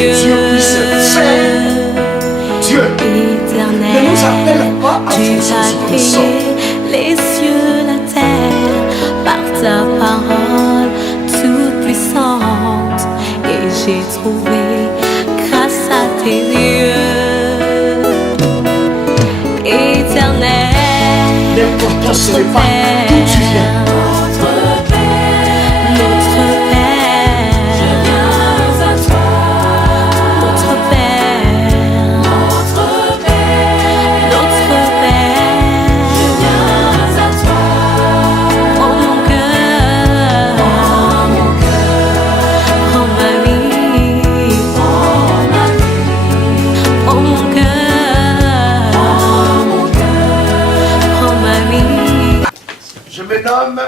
Dieu puisse faire Dieu. Ne nous appelle pas à faire ce que nous sommes. Les cieux, la terre, par ta parole toute puissante, et j'ai trouvé grâce à tes yeux éternel. L'important ce n'est pas d'où tu viens. Je me nomme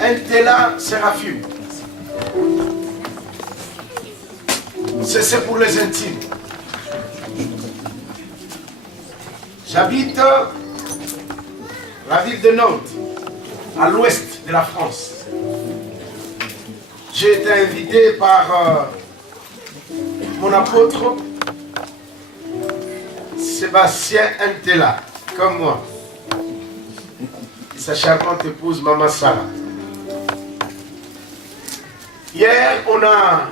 Intela Séraphim. C'est pour les intimes. J'habite la ville de Nantes, à l'ouest de la France. J'ai été invité par mon apôtre Sébastien Intela, comme moi. Sa charmante épouse, Maman Sarah. Hier, on a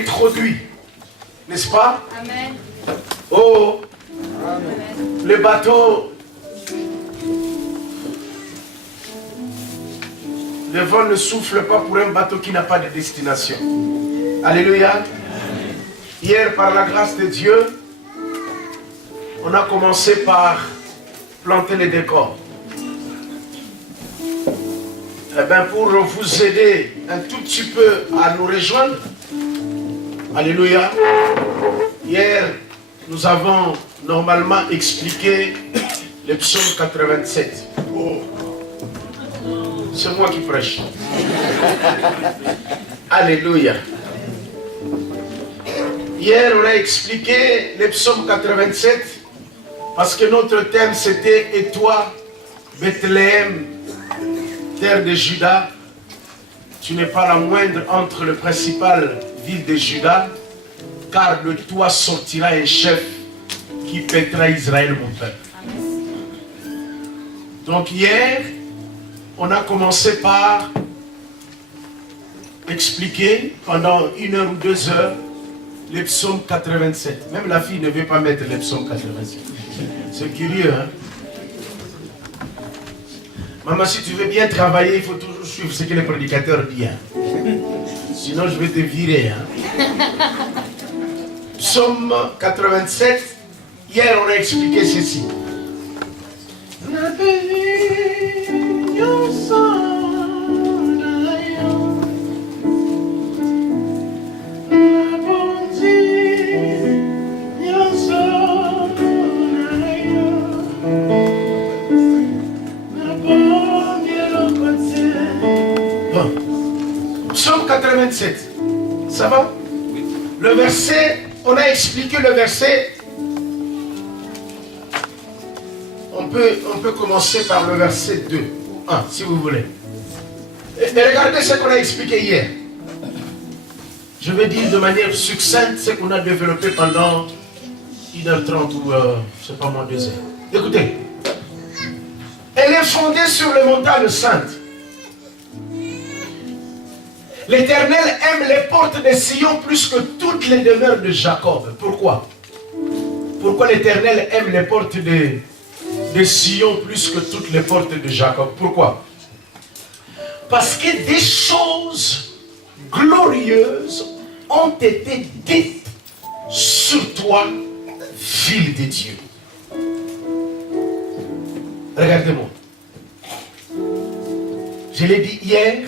introduit, n'est-ce pas? Amen. Oh, Amen. Le bateau, le vent ne souffle pas pour un bateau qui n'a pas de destination. Alléluia. Amen. Hier, par la grâce de Dieu, on a commencé par planter les décors. Eh bien, pour vous aider un tout petit peu à nous rejoindre, alléluia, hier, nous avons normalement expliqué le psaume 87. Oh. C'est moi qui prêche. Alléluia. Hier, on a expliqué le psaume 87 parce que notre thème c'était « Et toi, Bethléem, terre de Juda, tu n'es pas la moindre entre les principales villes de Juda, car de toi sortira un chef qui paîtra Israël, mon peuple. » Donc hier, on a commencé par expliquer pendant 1 heure ou 2 heures le psaume 87. Même la fille ne veut pas mettre le psaume 87. C'est curieux, hein? Maman, si tu veux bien travailler, il faut toujours suivre ce que le prédicateur dit. Sinon, je vais te virer. Hein? Psaume 87, hier on a expliqué ceci. Psaume 87, ça va? Le verset, on a expliqué le verset. On peut commencer par le verset 2 ou 1 si vous voulez. Et regardez ce qu'on a expliqué hier. Je vais dire de manière succincte ce qu'on a développé pendant 1h30 ou je sais pas moi 2 heures. Écoutez, elle est fondée sur les montagnes saintes. L'Éternel aime les portes de Sion plus que toutes les demeures de Jacob. Pourquoi? Pourquoi l'Éternel aime les portes de Sion plus que toutes les portes de Jacob? Pourquoi? Parce que des choses glorieuses ont été dites sur toi, ville de Dieu. Regardez-moi. Je l'ai dit hier,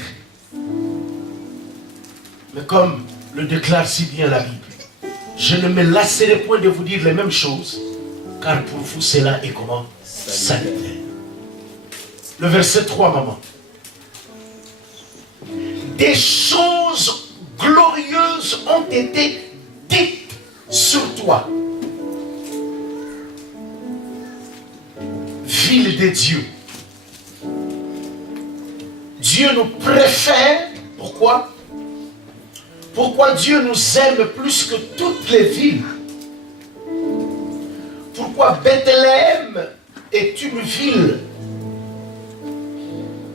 mais comme le déclare si bien la Bible, je ne me lasserai point de vous dire les mêmes choses, car pour vous cela est comment? Salutaire. Le verset 3, maman. Des choses glorieuses ont été dites sur toi, ville de Dieu. Dieu nous préfère, pourquoi? Pourquoi Dieu nous aime plus que toutes les villes? Pourquoi Bethléem est une ville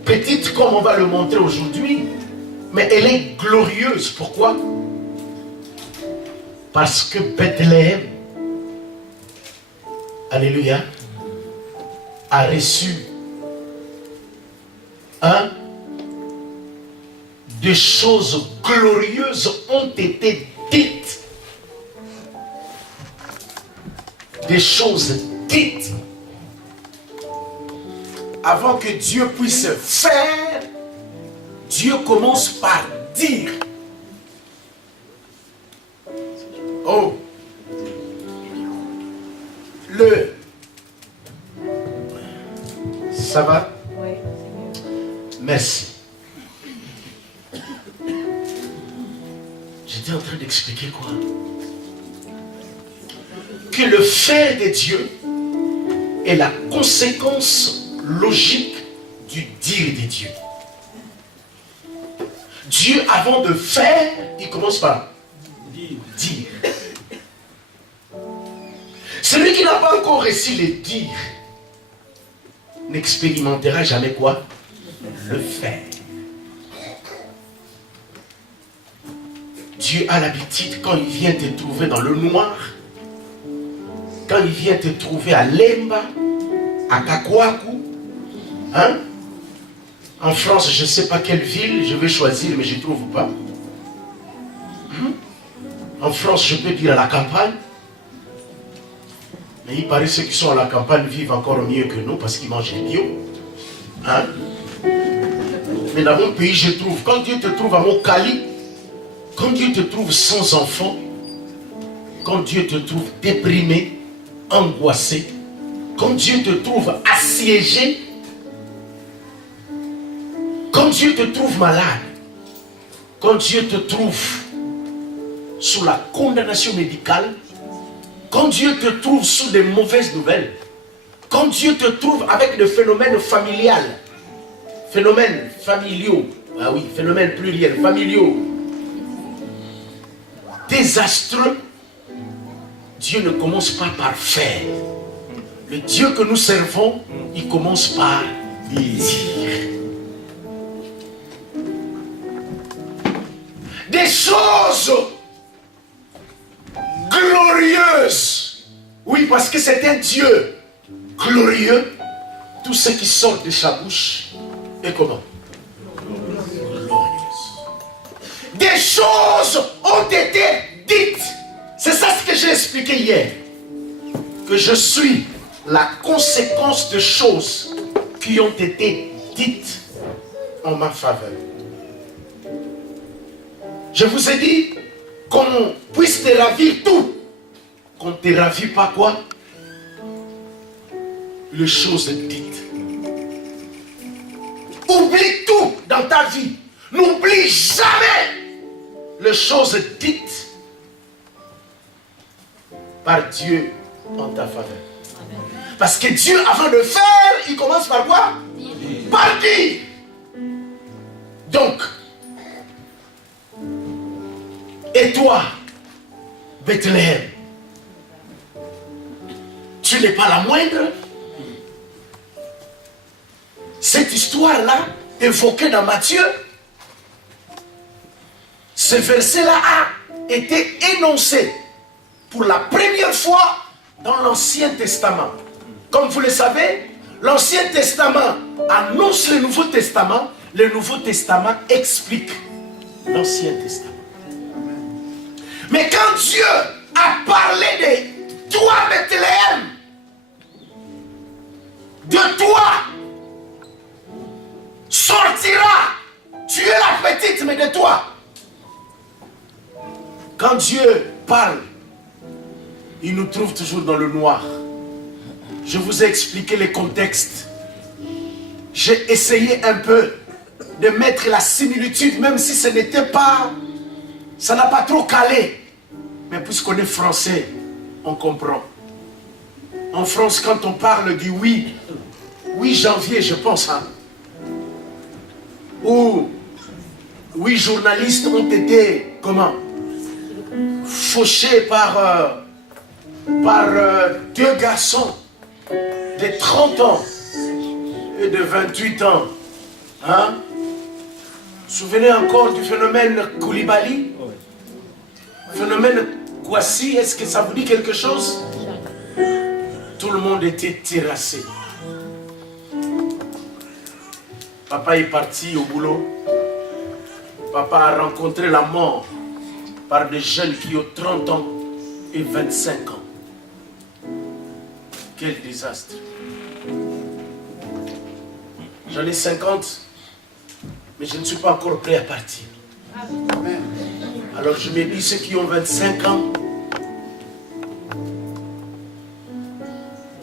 petite comme on va le montrer aujourd'hui, mais elle est glorieuse. Pourquoi? Parce que Bethléem, alléluia, a reçu des choses glorieuses ont été dites. Des choses dites. Avant que Dieu puisse faire, Dieu commence par dire. Oh, ça va? Oui, c'est mieux. Merci. J'étais en train d'expliquer quoi? Que le faire de Dieu est la conséquence logique du dire de Dieu. Dieu, avant de faire, il commence par dire. Celui qui n'a pas encore réussi le dire n'expérimentera jamais quoi? Le faire. Dieu a l'habitude, quand il vient te trouver dans le noir, quand il vient te trouver à Lemba, à Kakwaku, hein? En France, je ne sais pas quelle ville je vais choisir, mais je ne trouve pas. En France, je peux dire à la campagne. Mais il paraît que ceux qui sont à la campagne vivent encore mieux que nous parce qu'ils mangent bio. Hein? Mais dans mon pays, je trouve, quand Dieu te trouve à Mokali, quand Dieu te trouve sans enfant, quand Dieu te trouve déprimé, angoissé, quand Dieu te trouve assiégé, quand Dieu te trouve malade, quand Dieu te trouve sous la condamnation médicale, quand Dieu te trouve sous des mauvaises nouvelles, quand Dieu te trouve avec des phénomènes familiaux, phénomènes familiaux, ah oui, phénomènes pluriels, familiaux, désastreux, Dieu ne commence pas par faire. Le Dieu que nous servons, il commence par dire. Des choses glorieuses. Oui, parce que c'est un Dieu glorieux. Tout ce qui sort de sa bouche est comment? Glorieuse. Des choses ont été dites. C'est ça ce que j'ai expliqué hier. Que je suis la conséquence de choses qui ont été dites en ma faveur. Je vous ai dit qu'on puisse te ravir tout. Qu'on ne te ravit pas quoi? Les choses dites. Oublie tout dans ta vie. N'oublie jamais les choses dites par Dieu en ta faveur. Parce que Dieu, avant de faire, il commence par quoi? Par dire. Donc, et toi, Bethléem, tu n'es pas la moindre. Cette histoire-là, évoquée dans Matthieu, ce verset-là a été énoncé pour la première fois dans l'Ancien Testament. Comme vous le savez, l'Ancien Testament annonce le Nouveau Testament, le Nouveau Testament explique l'Ancien Testament. Mais quand Dieu a parlé de toi, Bethléem, de toi sortira, tu es la petite, mais de toi. Quand Dieu parle, il nous trouve toujours dans le noir. Je vous ai expliqué les contextes. J'ai essayé un peu de mettre la similitude, même si ce n'était pas, ça n'a pas trop calé. Mais puisqu'on est français, on comprend. En France, quand on parle du 8 janvier, je pense, hein, où 8 journalistes ont été comment? Fauché par deux garçons de 30 ans et de 28 ans. Hein? Souvenez encore du phénomène Koulibaly? Phénomène Kouassi, est-ce que ça vous dit quelque chose? Tout le monde était terrassé. Papa est parti au boulot. Papa a rencontré la mort par des jeunes qui ont 30 ans et 25 ans. Quel désastre. J'en ai 50, mais je ne suis pas encore prêt à partir. Alors je me dis, ceux qui ont 25 ans,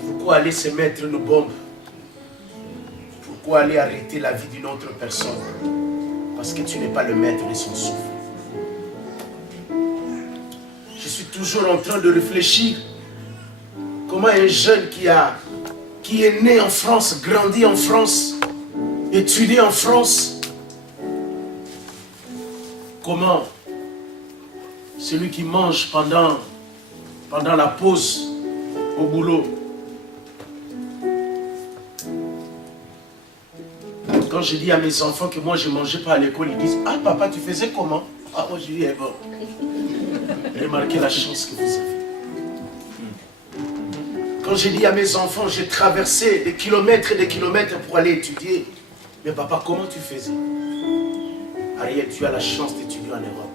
pourquoi aller se mettre une bombe? Pourquoi aller arrêter la vie d'une autre personne? Parce que tu n'es pas le maître de son souffle. Je suis toujours en train de réfléchir comment un jeune qui est né en France, grandi en France, étudié en France, comment celui qui mange pendant la pause au boulot, quand je dis à mes enfants que moi je ne mangeais pas à l'école, ils disent: ah papa, tu faisais comment? Ah, moi je dis: eh bon, remarquez la chance que vous avez. Quand je dis à mes enfants, j'ai traversé des kilomètres et des kilomètres pour aller étudier, mais papa, comment tu faisais? Ariel, tu as la chance d'étudier en Europe.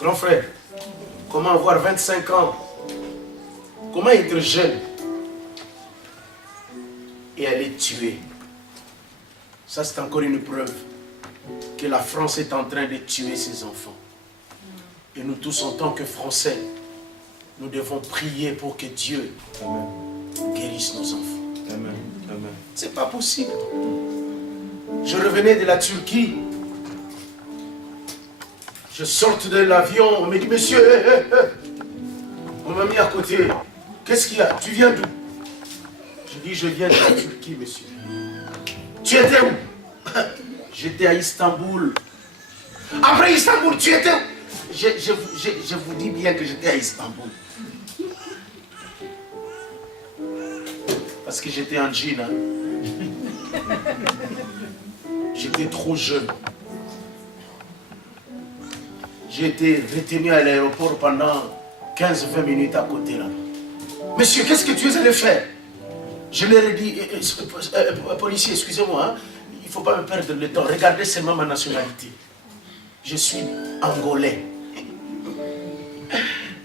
Grand frère, comment avoir 25 ans? Comment être jeune et aller tuer? Ça, c'est encore une preuve que la France est en train de tuer ses enfants. Et nous tous, en tant que Français, nous devons prier pour que Dieu guérisse nos enfants. Amen. Amen. C'est pas possible. Je revenais de la Turquie. Je sors de l'avion, on me dit: monsieur, on m'a mis à côté. Qu'est-ce qu'il y a? Tu viens d'où? Je dis: je viens de la Turquie, monsieur. Tu étais où? J'étais à Istanbul. Après Istanbul, tu étais où? Je vous dis bien que j'étais à Istanbul. Parce que j'étais en jean. Hein. J'étais trop jeune. J'ai été retenu à l'aéroport pendant 15-20 minutes à côté là. Monsieur, qu'est-ce que tu es allé faire? Je leur ai dit: policier, excusez-moi, hein, il ne faut pas me perdre le temps. Regardez seulement ma nationalité. Je suis angolais.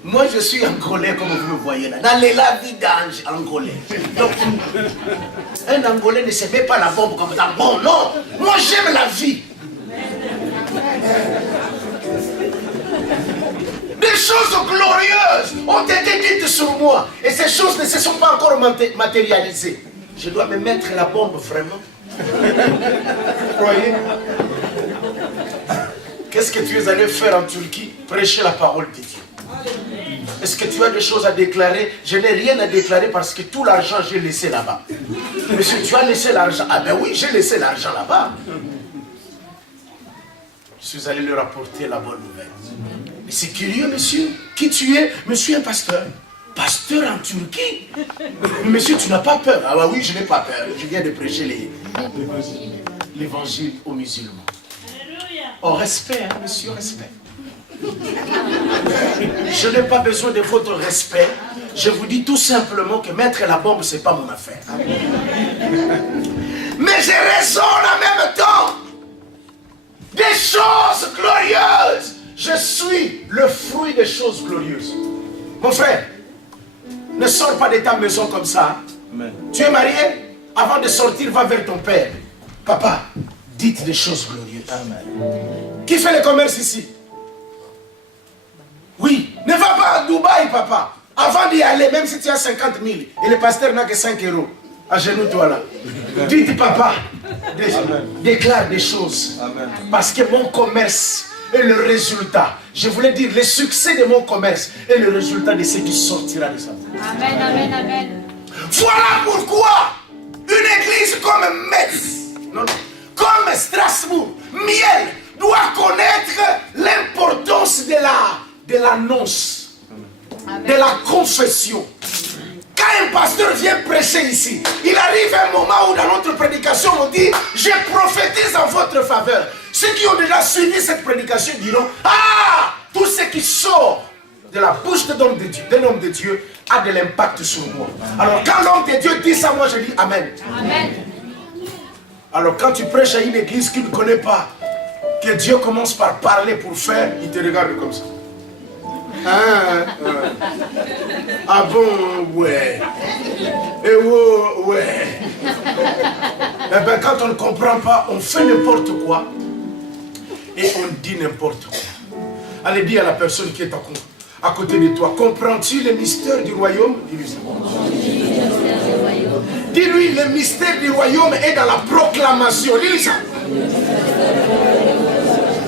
Moi, je suis angolais, comme vous me voyez là. Dans les lavis d'ange angolais. Donc, un angolais ne se met pas la bombe comme ça. Bon, non. Moi, j'aime la vie. Des choses glorieuses ont été dites sur moi. Et ces choses ne se sont pas encore matérialisées. Je dois me mettre la bombe, vraiment. Vous croyez? Qu'est-ce que tu es allé faire en Turquie? Prêcher la parole de Dieu. Est-ce que tu as des choses à déclarer? Je n'ai rien à déclarer parce que tout l'argent, j'ai laissé là-bas. Monsieur, tu as laissé l'argent? Ah ben oui, j'ai laissé l'argent là-bas. Je suis allé leur apporter la bonne nouvelle. Mais c'est curieux, monsieur. Qui tu es? Monsieur, un pasteur. Pasteur en Turquie? Monsieur, tu n'as pas peur? Ah bah oui, je n'ai pas peur. Je viens de prêcher l'évangile aux musulmans. Oh, respect, hein, monsieur, respect. Je n'ai pas besoin de votre respect. Je vous dis tout simplement que mettre la bombe, ce n'est pas mon affaire. Mais j'ai raison en même temps. Des choses glorieuses. Je suis le fruit des choses glorieuses. Mon frère, ne sors pas de ta maison comme ça. Amen. Tu es marié? Avant de sortir, va vers ton père. Papa, dites des choses glorieuses. Amen. Qui fait le commerce ici? Oui. Ne va pas à Dubaï, papa. Avant d'y aller, même si tu as 50 000 et le pasteur n'a que 5 euros, agenouille-toi là. Dites, papa, déclare des choses. Amen. Parce que mon commerce est le résultat. Je voulais dire, le succès de mon commerce est le résultat de ce qui sortira de sa bouche. Amen, amen, amen. Voilà pourquoi une église comme Metz, non, comme Strasbourg, Miel, doit connaître l'importance de l'annonce, de la confession. Quand un pasteur vient prêcher ici, il arrive un moment où dans notre prédication on dit « Je prophétise en votre faveur ». Ceux qui ont déjà suivi cette prédication diront « Ah, tout ce qui sort de la bouche d'un homme de Dieu a de l'impact sur moi. » Alors quand l'homme de Dieu dit ça, moi je dis « Amen ». Amen. Alors quand tu prêches à une église qui ne connaît pas, que Dieu commence par parler pour faire, il te regarde comme ça. Ah bon, ouais. Et ouais. Eh bien, quand on ne comprend pas, on fait n'importe quoi et on dit n'importe quoi. Allez, dis à la personne qui est à côté de toi, comprends-tu le mystère du royaume? Dis-lui ça. Dis-lui, le mystère du royaume est dans la proclamation. Dis-lui ça.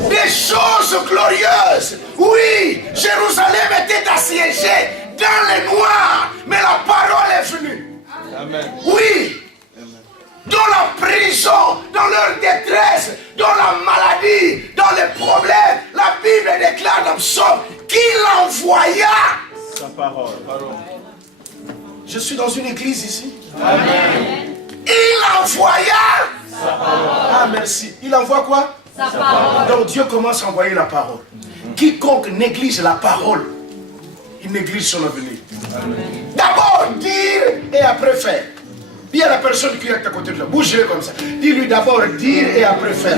Des choses glorieuses. Oui, Jérusalem était assiégée dans le noir, mais la parole est venue. Amen. Oui. Amen. Dans la prison, dans leur détresse, dans la maladie, dans les problèmes, la Bible déclare dans Psaume qu'il envoya sa parole. Je suis dans une église ici. Amen. Il envoya sa parole. Ah, merci. Il envoie quoi? Sa parole. Donc Dieu commence à envoyer la parole. Quiconque néglige la parole, il néglige son avenir. D'abord dire et après faire. Dis à la personne qui est à ta côté de toi, bougez comme ça. Dis-lui d'abord dire et après faire.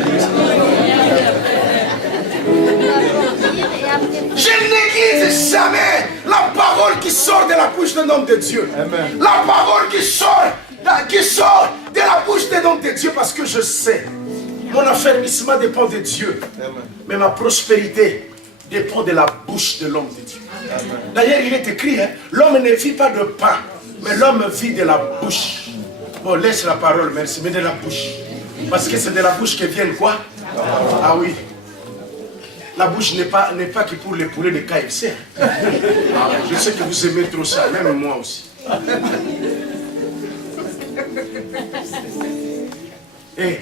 Je néglige jamais la parole qui sort de la bouche d'un homme de Dieu. Amen. La parole qui sort de la bouche d'un homme de Dieu, parce que je sais, mon affermissement dépend de Dieu. Amen. Mais ma prospérité dépend de la bouche de l'homme de Dieu. D'ailleurs, il est écrit, hein, l'homme ne vit pas de pain, mais l'homme vit de la bouche. Bon, laisse la parole, merci, mais de la bouche. Parce que c'est de la bouche que viennent quoi? Ah oui. La bouche n'est pas que pour les poulets de KFC. Je sais que vous aimez trop ça, même moi aussi. Et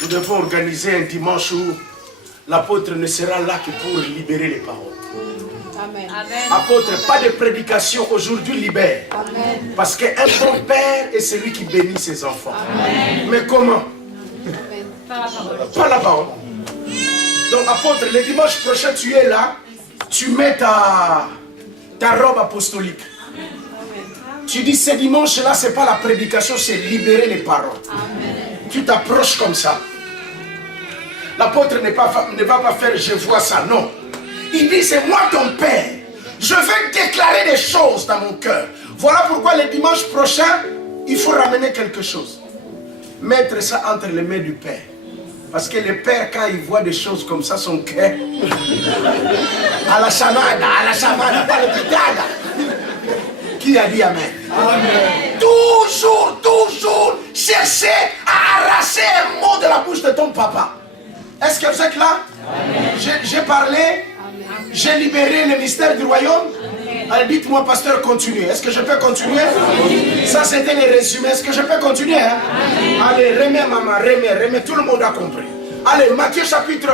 nous devons organiser un dimanche où l'apôtre ne sera là que pour libérer les paroles. Amen. Apôtre, pas de prédication aujourd'hui, libère. Amen. Parce qu'un bon père est celui qui bénit ses enfants. Amen. Mais comment? Amen. Par la parole. Donc apôtre, le dimanche prochain tu es là, tu mets ta robe apostolique. Amen. Tu dis ce dimanche là, c'est pas la prédication, c'est libérer les paroles. Amen. Tu t'approches comme ça. L'apôtre ne va pas faire je vois ça, non. Il dit c'est moi ton père. Je vais déclarer des choses dans mon cœur. Voilà pourquoi le dimanche prochain, il faut ramener quelque chose. Mettre ça entre les mains du père. Parce que le père, quand il voit des choses comme ça, son cœur, à la chamada, pas le pitada. Qui a dit amen? Amen. Toujours chercher à arracher un mot de la bouche de ton papa. Est-ce que vous êtes là? J'ai parlé, j'ai libéré le mystère du royaume. Allez, dites-moi, pasteur, continuez. Est-ce que je peux continuer? Ça, c'était le résumé. Est-ce que je peux continuer? Hein? Allez, remets, maman, remets. Tout le monde a compris. Allez, Matthieu chapitre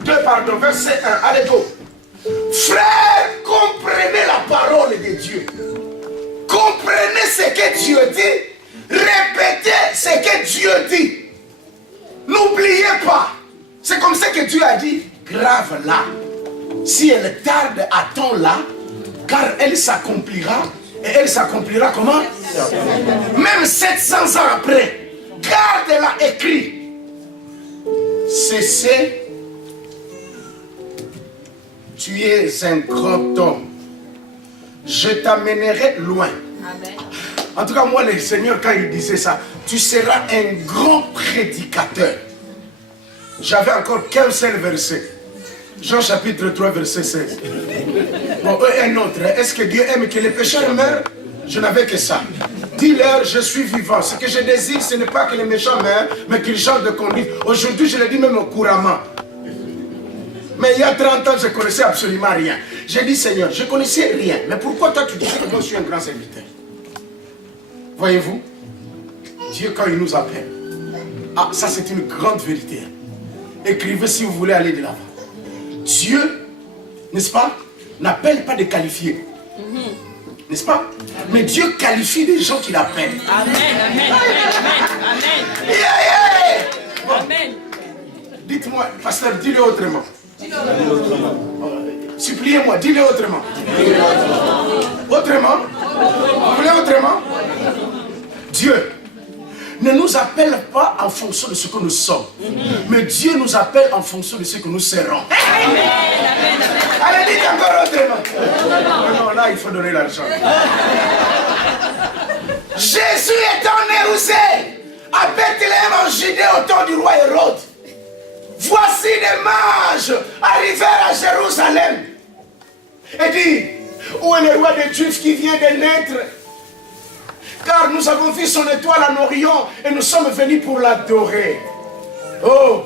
2, verset 1. Allez, go. Frères, comprenez la parole de Dieu. Comprenez ce que Dieu dit. Répétez ce que Dieu dit. N'oubliez pas. C'est comme ça que Dieu a dit, grave là. Si elle tarde, attends-la, car elle s'accomplira. Et elle s'accomplira comment? Même 700 ans après. Garde-la écrit. Cessez. Tu es un grand homme. Je t'amènerai loin. Amen. En tout cas, moi, le Seigneur, quand il disait ça, tu seras un grand prédicateur. J'avais encore qu'un seul verset. Jean chapitre 3, verset 16. Bon, un autre. Est-ce que Dieu aime que les pécheurs meurent? Je n'avais que ça. Dis-leur, je suis vivant. Ce que je désire, ce n'est pas que les méchants meurent, mais qu'ils changent de conduite. Aujourd'hui, je le dis même couramment. Mais il y a 30 ans, je ne connaissais absolument rien. J'ai dit, Seigneur, je ne connaissais rien. Mais pourquoi toi, tu dis que moi, je suis un grand serviteur? Voyez-vous, Dieu, quand il nous appelle, Ah, ça c'est une grande vérité. Écrivez si vous voulez aller de l'avant. Dieu, n'est-ce pas, n'appelle pas des qualifiés. N'est-ce pas? Mais Dieu qualifie des gens qu'il appelle. Amen, amen, amen, amen. Bon. Amen. Dites-moi, pasteur, dis-le autrement. Suppliez-moi, dis-le autrement. Autrement? Vous voulez autrement? Dieu ne nous appelle pas en fonction de ce que nous sommes, mais Dieu nous appelle en fonction de ce que nous serons. Allez, dites encore autrement. Non, là, il faut donner l'argent. Jésus étant né où c'est? À Bethléem en Judée au temps du roi Hérode. Voici des mages arrivèrent à Jérusalem. Et dit, où est le roi des Juifs qui vient de naître? Car nous avons vu son étoile en Orient et nous sommes venus pour l'adorer. Oh!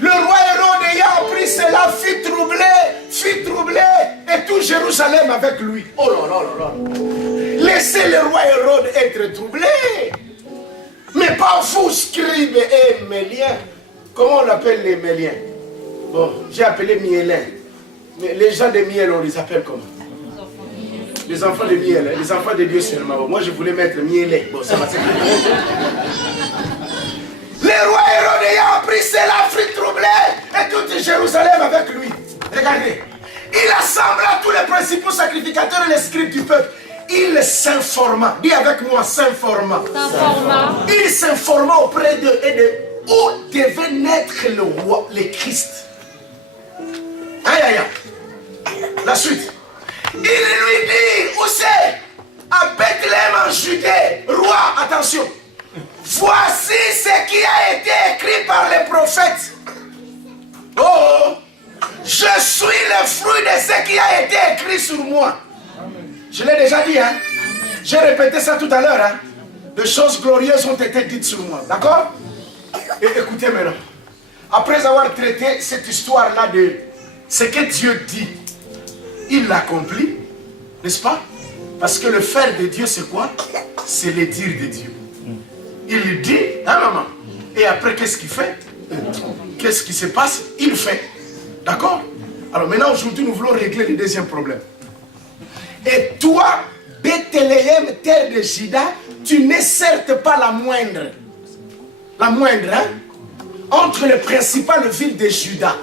Le roi Hérode ayant appris cela fut troublé et tout Jérusalem avec lui. Oh là là là là! Laissez le roi Hérode être troublé. Mais pas vous, scribes et méliens. Comment on appelle les méliens? Bon, j'ai appelé miélins. Mais les gens de miel, on les appelle comment? Les enfants de miel, hein? Les enfants de Dieu seulement. Moi, je voulais mettre mielé. Bon, ça va se Le roi Hérode ayant appris cela fut troublé et toute Jérusalem avec lui. Regardez. Il assembla tous les principaux sacrificateurs et les scribes du peuple. Il s'informa. Dis avec moi, s'informa. Il s'informa auprès d'eux et de où devait naître le roi, le Christ. Aïe, aïe, aïe. La suite. Il lui dit, où c'est? À Bethléem en Judée. Roi, attention. Voici ce qui a été écrit par les prophètes. Oh, je suis le fruit de ce qui a été écrit sur moi. Je l'ai déjà dit, hein. J'ai répété ça tout à l'heure, hein. Des choses glorieuses ont été dites sur moi. D'accord? Et écoutez maintenant. Après avoir traité cette histoire-là de ce que Dieu dit, il l'accomplit, n'est-ce pas? Parce que le faire de Dieu, c'est quoi? C'est le dire de Dieu. Il lui dit, hein maman? Et après, qu'est-ce qu'il fait? Qu'est-ce qui se passe? Il fait. D'accord? Alors maintenant, aujourd'hui, nous voulons régler le deuxième problème. Et toi, Bethléem, terre de Juda, tu n'es certes pas la moindre. La moindre, hein? Entre les principales villes de Juda.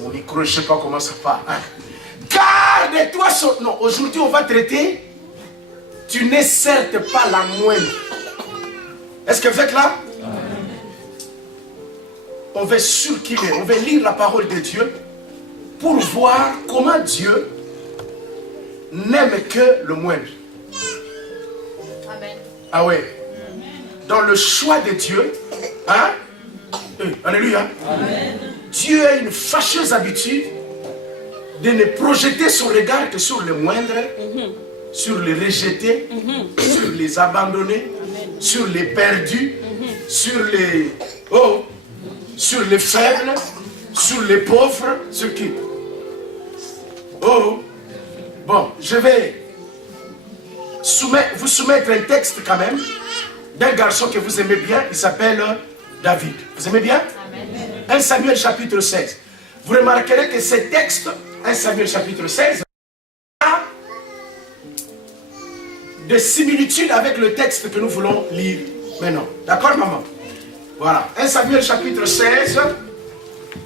Mon micro, je ne sais pas comment ça part. Hein? Car de toi, non, aujourd'hui, on va traiter. Tu n'es certes pas la moindre. Est-ce que vous êtes là? On va circuler, on va lire la parole de Dieu pour voir comment Dieu n'aime que le moindre. Amen. Ah oui. Dans le choix de Dieu, hein? Alléluia. Amen. Dieu a une fâcheuse habitude de ne projeter son regard que sur le moindre, sur les rejetés, sur les abandonnés, sur les perdus, sur les sur les faibles, sur les pauvres, sur qui? Oh, bon, je vais vous soumettre un texte quand même d'un garçon que vous aimez bien, il s'appelle David. Vous aimez bien? 1 Samuel chapitre 16. Vous remarquerez que ce texte, 1 Samuel chapitre 16, a des similitudes avec le texte que nous voulons lire maintenant. D'accord, maman? Voilà. 1 Samuel chapitre 16.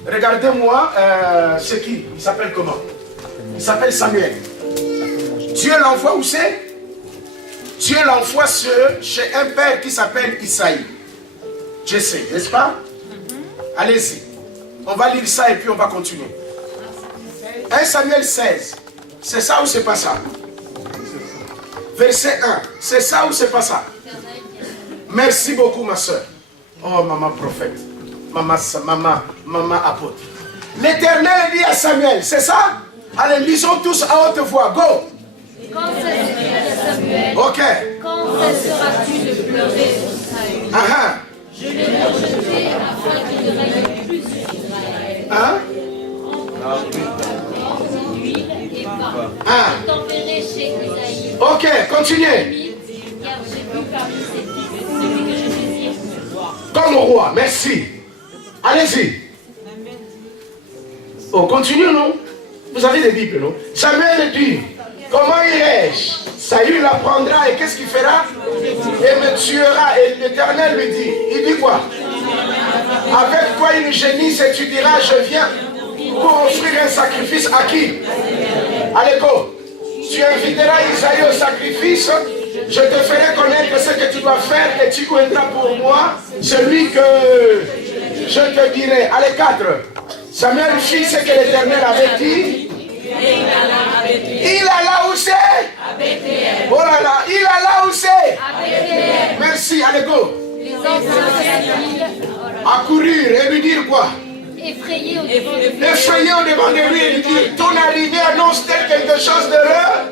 Regardez-moi, c'est qui? Il s'appelle comment? Il s'appelle Samuel. Dieu l'envoie où c'est? Dieu l'envoie chez un père qui s'appelle Isaïe. Jesse, n'est-ce pas? Allez-y. On va lire ça et puis on va continuer. 1 Samuel 16. C'est ça ou c'est pas ça? Verset 1. C'est ça ou c'est pas ça? Merci beaucoup ma soeur. Oh maman prophète. Maman apôtre. L'Éternel dit à Samuel, c'est ça? Allez, lisons tous à haute voix. Go! Quand cesseras-tu, Samuel? Ok. Quand cesseras-tu de pleurer sur Saül? Je l'ai rejeté afin qu'il ne règne plus sur Israël. Huile et pain. Je t'enverrai chez Isaïe. Ok, continuez. Car j'ai vu parmi ses fils celui roi. Merci. Allez-y. Oh, continue, non? Vous avez des Bibles, non? Samuel dit, comment irai-je? Saül l'apprendra et qu'est-ce qu'il fera? Et me tuera. Et l'Éternel lui dit, il dit quoi? Avec toi une génisse et tu diras, je viens pour offrir un sacrifice à qui? Allez, go. Tu inviteras Isaïe au sacrifice. Je te ferai connaître ce que tu dois faire et tu connaîtras pour moi celui que je te dirai. Allez, 4. Samuel fit ce que l'Éternel avait dit. Il alla où c'est? Oh là là, il alla où c'est? Merci, allez, go. Accourir et lui dire quoi? Effrayé au devant de lui et lui dire, ton arrivée annonce-t-elle quelque chose de l'heure?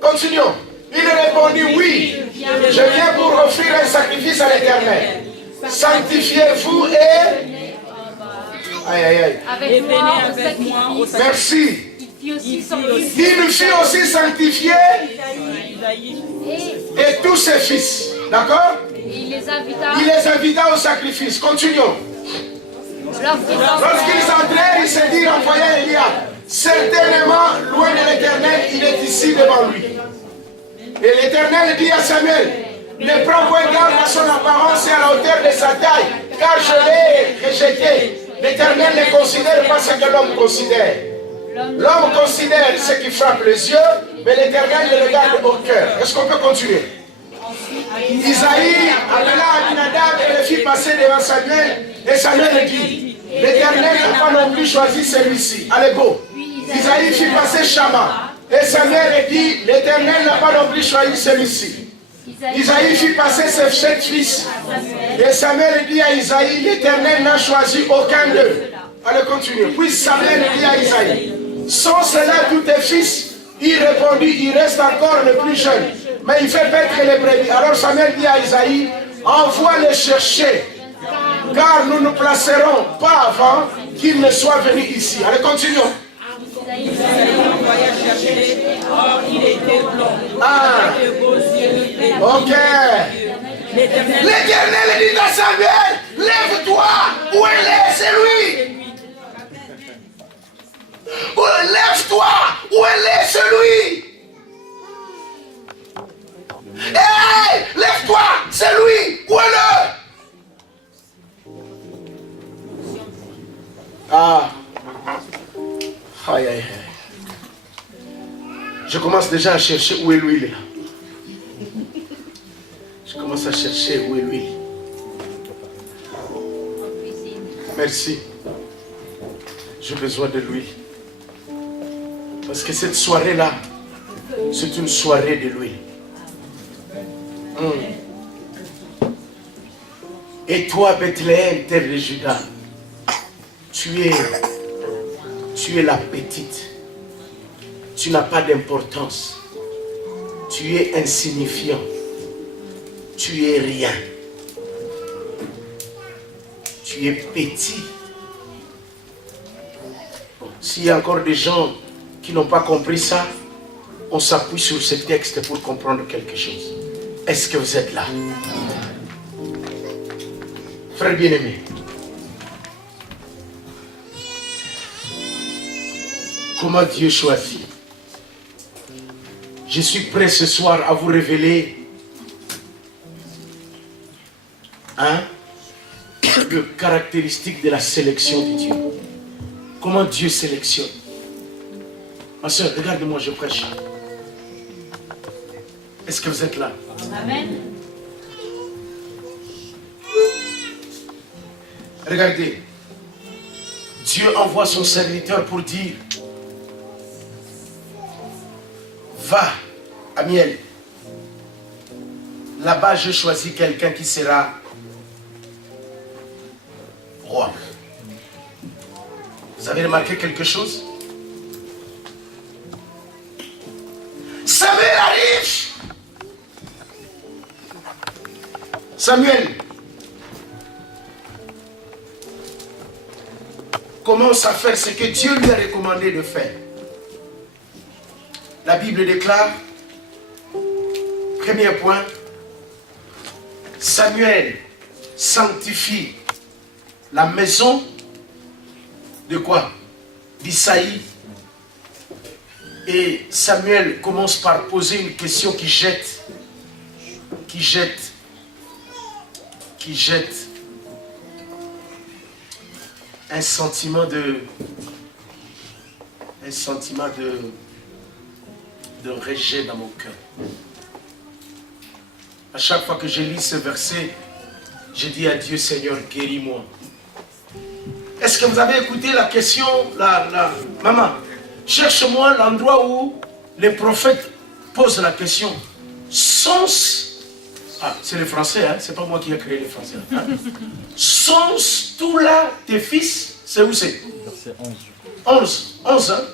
Continuons. Il répondit, oui, je viens pour offrir un sacrifice à l'Éternel. Sanctifiez-vous et... Aïe, aïe, aïe. Et venez avec moi au sacrifice. Merci. Il fut aussi sanctifié et tous ses fils. D'accord? Il Il les invita au sacrifice. Continuons. Lorsqu'ils entrèrent, ils se dirent en voyant Eliab, certainement, loin de l'Éternel, il est ici devant lui. Et l'Éternel dit à Samuel, ne prends point garde à son apparence et à la hauteur de sa taille, car je l'ai rejeté. L'Éternel ne considère pas ce que l'homme considère. L'homme considère ce qui frappe les yeux, mais l'Éternel le regarde au cœur. Est-ce qu'on peut continuer? Isaïe appela Aminadab et le fit passer devant Samuel, et Samuel dit, l'Éternel n'a pas non plus choisi celui-ci. Allez, go. Isaïe fit passer Shama, et Samuel dit, l'Éternel n'a pas non plus choisi celui-ci. Isaïe fit passer ses 7 fils, et Samuel dit à Isaïe, l'Éternel n'a choisi aucun d'eux. Allez, continuez. Puis Samuel dit à Isaïe, sont cela tous tes fils? Il répondit, il reste encore le plus jeune, mais il fait paître les brebis. Alors Samuel dit à Isaïe, envoie les chercher, car nous ne nous placerons pas avant qu'il ne soit venu ici. Allez, continuons. Or, il était blond. Ah, ok. L'Éternel dit à Samuel, lève-toi, où est celui? Lève-toi, où est celui? Hey, lève-toi, c'est lui, où est-le? Ah, aïe, aïe, aïe. Je commence déjà à chercher où est lui là. Je commence à chercher où est lui. Merci. J'ai besoin de lui. Parce que cette soirée-là, c'est une soirée de lui. Et toi, Bethléem, terre de Juda, tu es la petite. Tu n'as pas d'importance. Tu es insignifiant. Tu es rien. Tu es petit. S'il y a encore des gens qui n'ont pas compris ça, on s'appuie sur ce texte pour comprendre quelque chose. Est-ce que vous êtes là? Frère bien-aimé, comment Dieu choisit? Je suis prêt ce soir à vous révéler les caractéristiques de la sélection de Dieu. Comment Dieu sélectionne. Ma soeur, regarde-moi, je prêche. Est-ce que vous êtes là? Amen. Regardez. Dieu envoie son serviteur pour dire, va à Miel. Là-bas, je choisis quelqu'un qui sera roi. Vous avez remarqué quelque chose? Samuel arrive. Samuel commence à faire ce que Dieu lui a recommandé de faire. La Bible déclare, premier point, Samuel sanctifie la maison de quoi? D'Isaïe. Et Samuel commence par poser une question qui jette un sentiment de rejet dans mon cœur. À chaque fois que je lis ce verset, je dis à Dieu, Seigneur, guéris-moi. Est-ce que vous avez écouté la question, maman, cherche-moi l'endroit où les prophètes posent la question. C'est le français, hein? C'est pas moi qui ai créé le français. Hein? Sont-tous là tes fils? C'est où c'est? Verset 11. 11, hein?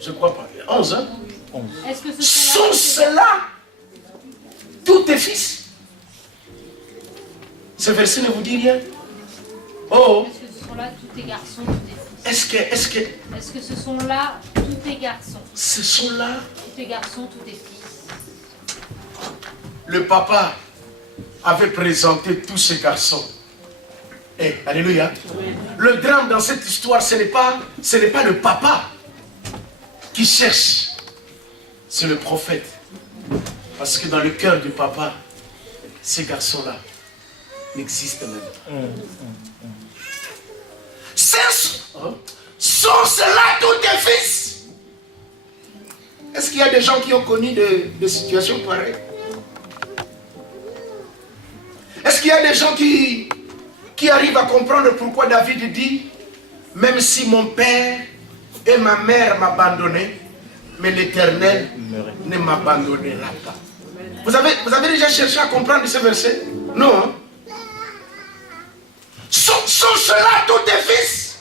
Je crois pas. 11, hein? 11. Est-ce que ce Sont ceux-là tous tes fils? Ce verset ne vous dit rien? Oh! Est-ce que ce sont là tous tes garçons, tous tes fils? Est-ce que Est-ce que ce sont là tous tes garçons? ce sont là? Tous tes garçons, tous tes fils. Le papa avait présenté tous ses garçons. Alléluia. Le drame dans cette histoire, ce n'est pas le papa qui cherche, c'est le prophète. Parce que dans le cœur du papa, ces garçons-là n'existent même pas. Sont ceux-là tous tes fils? Est-ce qu'il y a des gens qui ont connu des situations pareilles? Est-ce qu'il y a des gens qui arrivent à comprendre pourquoi David dit, même si mon père et ma mère m'abandonnaient, mais l'Éternel ne m'abandonnera pas. Vous avez déjà cherché à comprendre ce verset? Non. Hein? Sont ceux-là tous tes fils?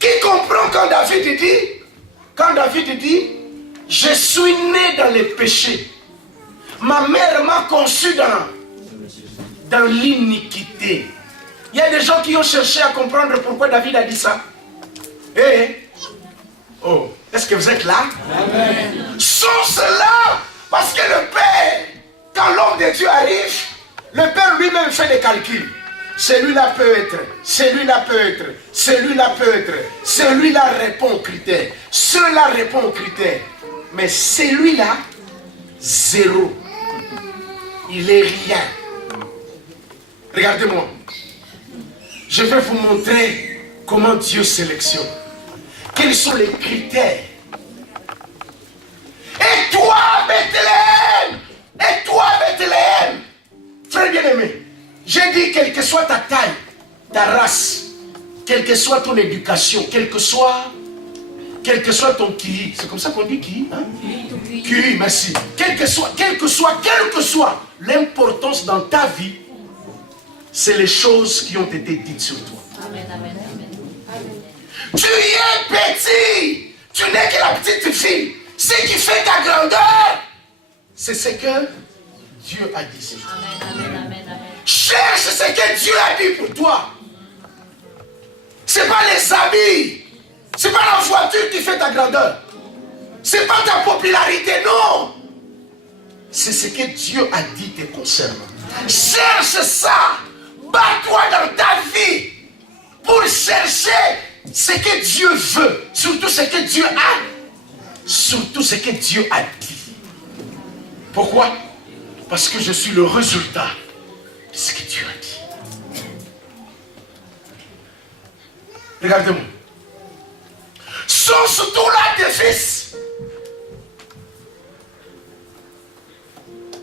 Qui comprend quand David dit, je suis né dans les péchés. Ma mère m'a conçu dans l'iniquité. Il y a des gens qui ont cherché à comprendre pourquoi David a dit ça. Oh, est-ce que vous êtes là? Amen. Sont ceux-là, parce que le Père, quand l'homme de Dieu arrive, le Père lui-même fait des calculs. Celui-là peut être, celui-là peut être, celui-là peut être, celui-là répond aux critères, celui-là répond aux critères. Mais celui-là, zéro. Il est rien. Regardez-moi. Je vais vous montrer comment Dieu sélectionne. Quels sont les critères? Et toi, Bethléem! Et toi, Bethléem! Frère bien-aimé, j'ai dit, quelle que soit ta taille, ta race, quelle que soit ton éducation, quel que soit ton QI, c'est comme ça qu'on dit QI, hein? QI, merci. Quel que soit l'importance dans ta vie, c'est les choses qui ont été dites sur toi. Amen, amen, amen. Tu es petit, tu n'es que la petite fille. Ce qui fait ta grandeur, c'est ce que Dieu a dit. Amen, amen, amen, amen. Cherche ce que Dieu a dit pour toi. C'est pas les habits, c'est pas la voiture qui fait ta grandeur. C'est pas ta popularité, non. C'est ce que Dieu a dit te concernant. Cherche ça. Bats-toi dans ta vie pour chercher ce que Dieu veut. Surtout ce que Dieu a. Surtout ce que Dieu a dit. Pourquoi? Parce que je suis le résultat de ce que Dieu a dit. Regardez-moi. Sont surtout là tes fils.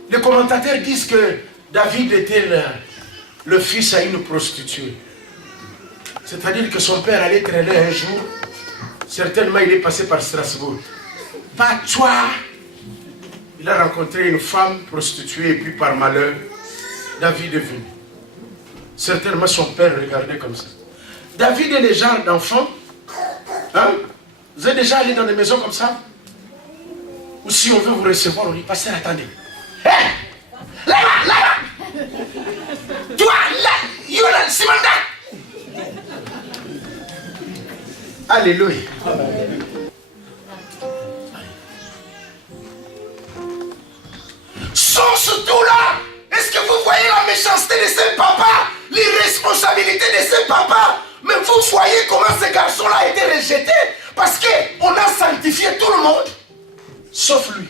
Les commentateurs disent que David était le fils à une prostituée. C'est-à-dire que son père allait traîner un jour. Certainement, il est passé par Strasbourg. Patois, il a rencontré une femme prostituée et puis par malheur, David est venu. Certainement, son père regardait comme ça. David est le genre d'enfant. Hein? Vous êtes déjà allé dans des maisons comme ça? Ou si on veut vous recevoir, on dit, pasteur, attendez. Hé! Là-bas, là-bas! Toi, là, Yonan, Simanda! Alléluia. Sont surtout là. Est-ce que vous voyez la méchanceté de ces responsabilité de ses papas. Mais vous voyez comment ce garçon-là a été rejeté. Parce qu'on a sanctifié tout le monde, sauf lui.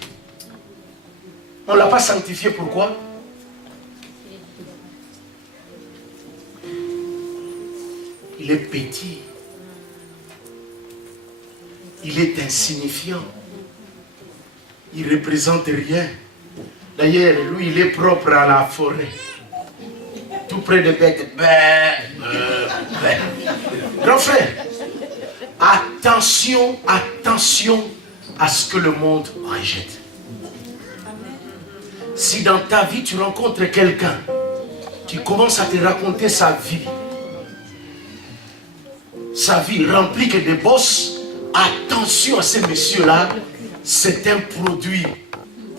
On ne l'a pas sanctifié, pourquoi? Il est petit. Il est insignifiant. Il ne représente rien. D'ailleurs, lui, il est propre à la forêt. Tout près de bêtes. Grand frère, attention, attention à ce que le monde rejette. Si dans ta vie tu rencontres quelqu'un qui commence à te raconter sa vie remplie que de bosses, attention à ces messieurs-là, c'est un produit,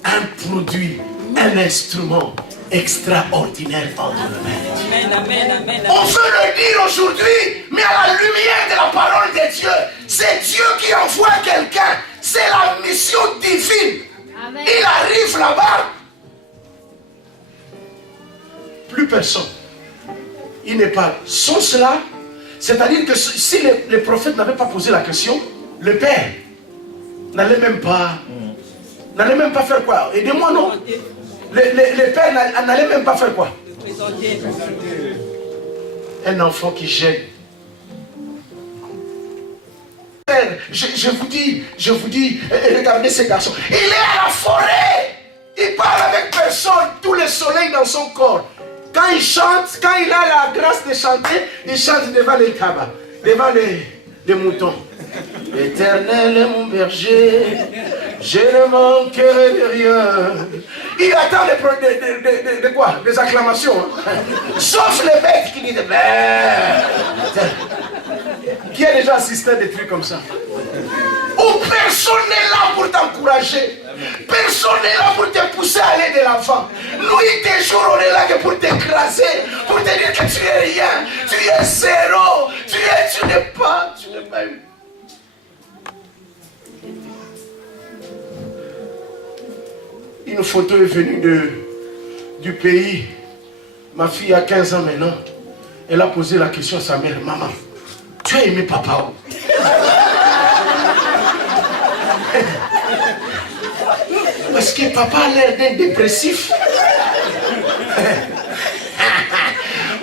un instrument extraordinaire entre les mains. On veut le dire aujourd'hui, mais à la lumière de la parole de Dieu, c'est Dieu qui envoie quelqu'un. C'est la mission divine. Amen. Il arrive là-bas. Plus personne. Il n'est pas. Sans cela, c'est-à-dire que si les prophètes n'avaient pas posé la question, le Père n'allait même pas faire quoi? Aidez-moi, non? Le Père n'allait même pas faire quoi? Un enfant qui gêne. Je vous dis, regardez ce garçon. Il est à la forêt. Il parle avec personne. Tout le soleil dans son corps. Quand il chante, quand il a la grâce de chanter, il chante devant les cabas, devant les moutons. L'Éternel est mon berger, je ne manquerai de rien. Il attend de quoi? Des acclamations. Hein? Sauf les bêtes qui disent qui a déjà assisté à des trucs comme ça? Où personne n'est là pour t'encourager. Personne n'est là pour te pousser à aller de l'avant. Nuit et jour, on est là que pour t'écraser, pour te dire que tu es rien, tu es zéro, tu n'es pas une. Une photo est venue du pays. Ma fille a 15 ans maintenant. Elle a posé la question à sa mère. Maman, tu as aimé papa où? Parce que papa a l'air d'être dépressif.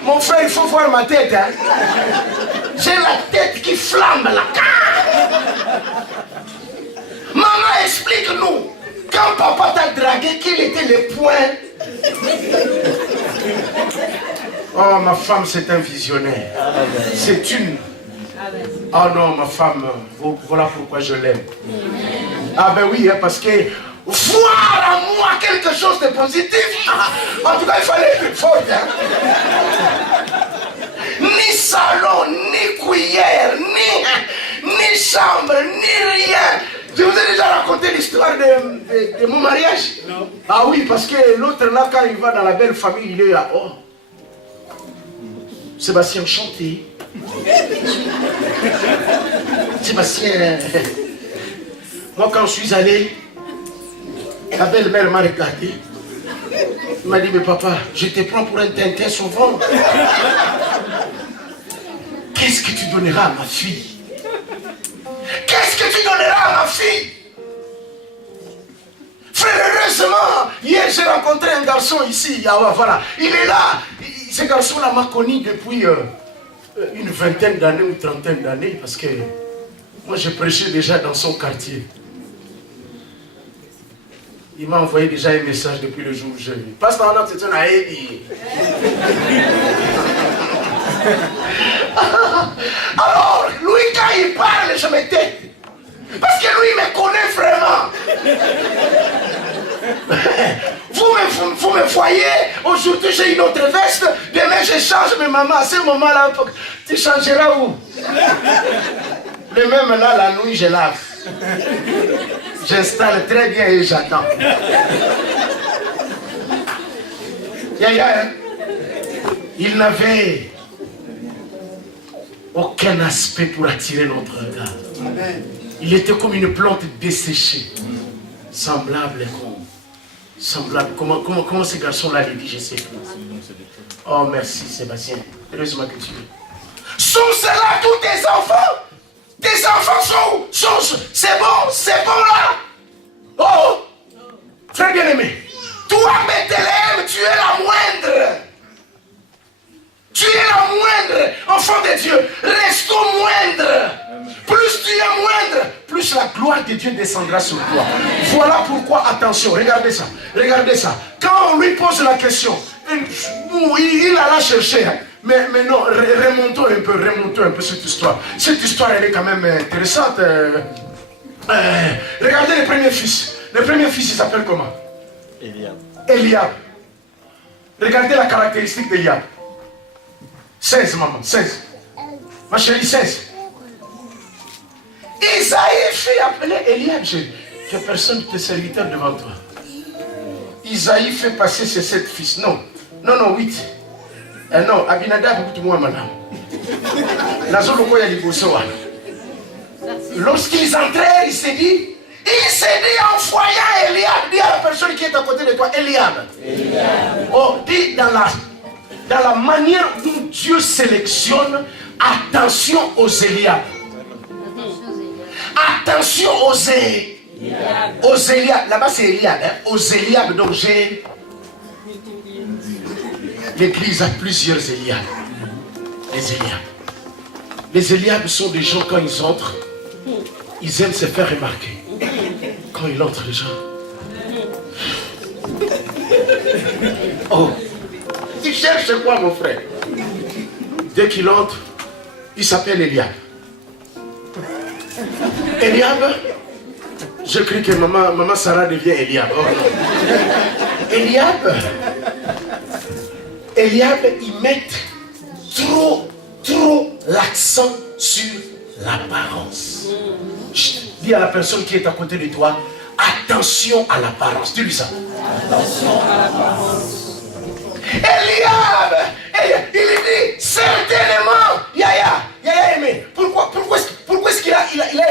Mon frère, il faut voir ma tête. Hein? J'ai la tête qui flambe là. Maman, explique-nous. Quand papa t'a dragué, quel était le point? Oh, ma femme, c'est un visionnaire. C'est une. Oh non, ma femme, voilà pourquoi je l'aime. Ah ben oui, hein, parce que voir en moi quelque chose de positif, en tout cas, il fallait être forte. Hein? Ni salon, ni cuillère, ni chambre, ni rien. Je vous ai déjà raconté l'histoire de mon mariage. Non. Ah oui, parce que l'autre là, quand il va dans la belle famille, il est là. Oh, Sébastien, chanté. Sébastien, moi quand je suis allé, la belle-mère m'a regardé. Il m'a dit, mais papa, je te prends pour un Tintin souvent. Qu'est-ce que tu donneras à ma fille? Qu'est-ce que tu donneras à ma fille? Frère, heureusement, hier j'ai rencontré un garçon ici. Ah, voilà, il est là. Ce garçon-là m'a connu depuis une vingtaine d'années ou trentaine d'années, parce que moi je prêchais déjà dans son quartier. Il m'a envoyé déjà un message depuis le jour où je l'ai. Pasteur, on a c'est un aïe. Alors, lui, quand il parle, je me tais. Parce que lui, il me connaît vraiment. Vous me voyez, aujourd'hui j'ai une autre veste, demain je change, mais maman, à ce moment-là, tu changeras où? Le même là, la nuit, je lave. J'installe très bien et j'attends. Hein? Il n'avait aucun aspect pour attirer notre regard. Il était comme une plante desséchée, semblable. Comment ce garçon-là lui dit, je sais plus. Oh, merci Sébastien. Heureusement que tu es. Sont cela tous tes enfants? Tes enfants sont c'est bon là. Oh, très bien aimé. Toi, Bethléem, tu es la moindre. Tu es la moindre, enfant de Dieu. Restons moindre. Plus tu es moindre, plus la gloire de Dieu descendra sur toi. Voilà pourquoi, attention, regardez ça. Regardez ça. Quand on lui pose la question, il alla chercher. Hein. Mais non, remontons un peu cette histoire. Cette histoire, elle est quand même intéressante. Regardez le premier fils. Le premier fils, il s'appelle comment? Eliab. Regardez la caractéristique d'Eliab. 16, maman, 16. Ma chérie, 16. Isaïe fait appeler Eliab. Que personne ne te serviteur devant toi. Isaïe fait passer ses 7 fils. Non, 8. Non, Abinadab, écoute-moi, madame. Lorsqu'ils entrèrent, il s'est dit en voyant Eliab, dis à la personne qui est à côté de toi, Eliab. Oh, dis dans la manière dont Dieu sélectionne, attention aux Eliab. Attention aux Eliab. Là-bas c'est Eliab. Hein? Aux Eliab, donc j'ai... L'église a plusieurs Eliab. Les Eliab. Les Eliab sont des gens, quand ils entrent, ils aiment se faire remarquer. Quand ils entrent, les gens... Oh, tu cherches quoi, mon frère? Dès qu'il entre, il s'appelle Eliab. Eliab, je crie que maman Sarah devient Eliab. Oh, Eliab, ils mettent trop l'accent sur l'apparence. Dis à la personne qui est à côté de toi, attention à l'apparence. Dis-lui ça. Attention à l'apparence. Eliab, il dit certainement, Yaya aimé. Pourquoi est-ce qu'il a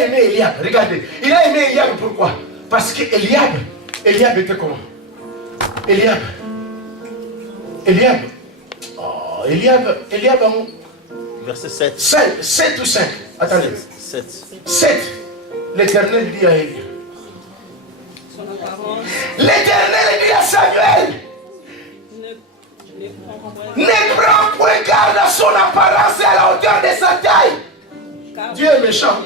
aimé Eliab? Regardez, il a aimé Eliab pourquoi? Parce que Eliab était comment? Eliab. Eliab, verset 7. 7 ou 5? Attendez. 7. L'Éternel dit à Eliab. L'Éternel dit à Samuel. Ne prends point garde à son apparence et à la hauteur de sa taille. Dieu est méchant.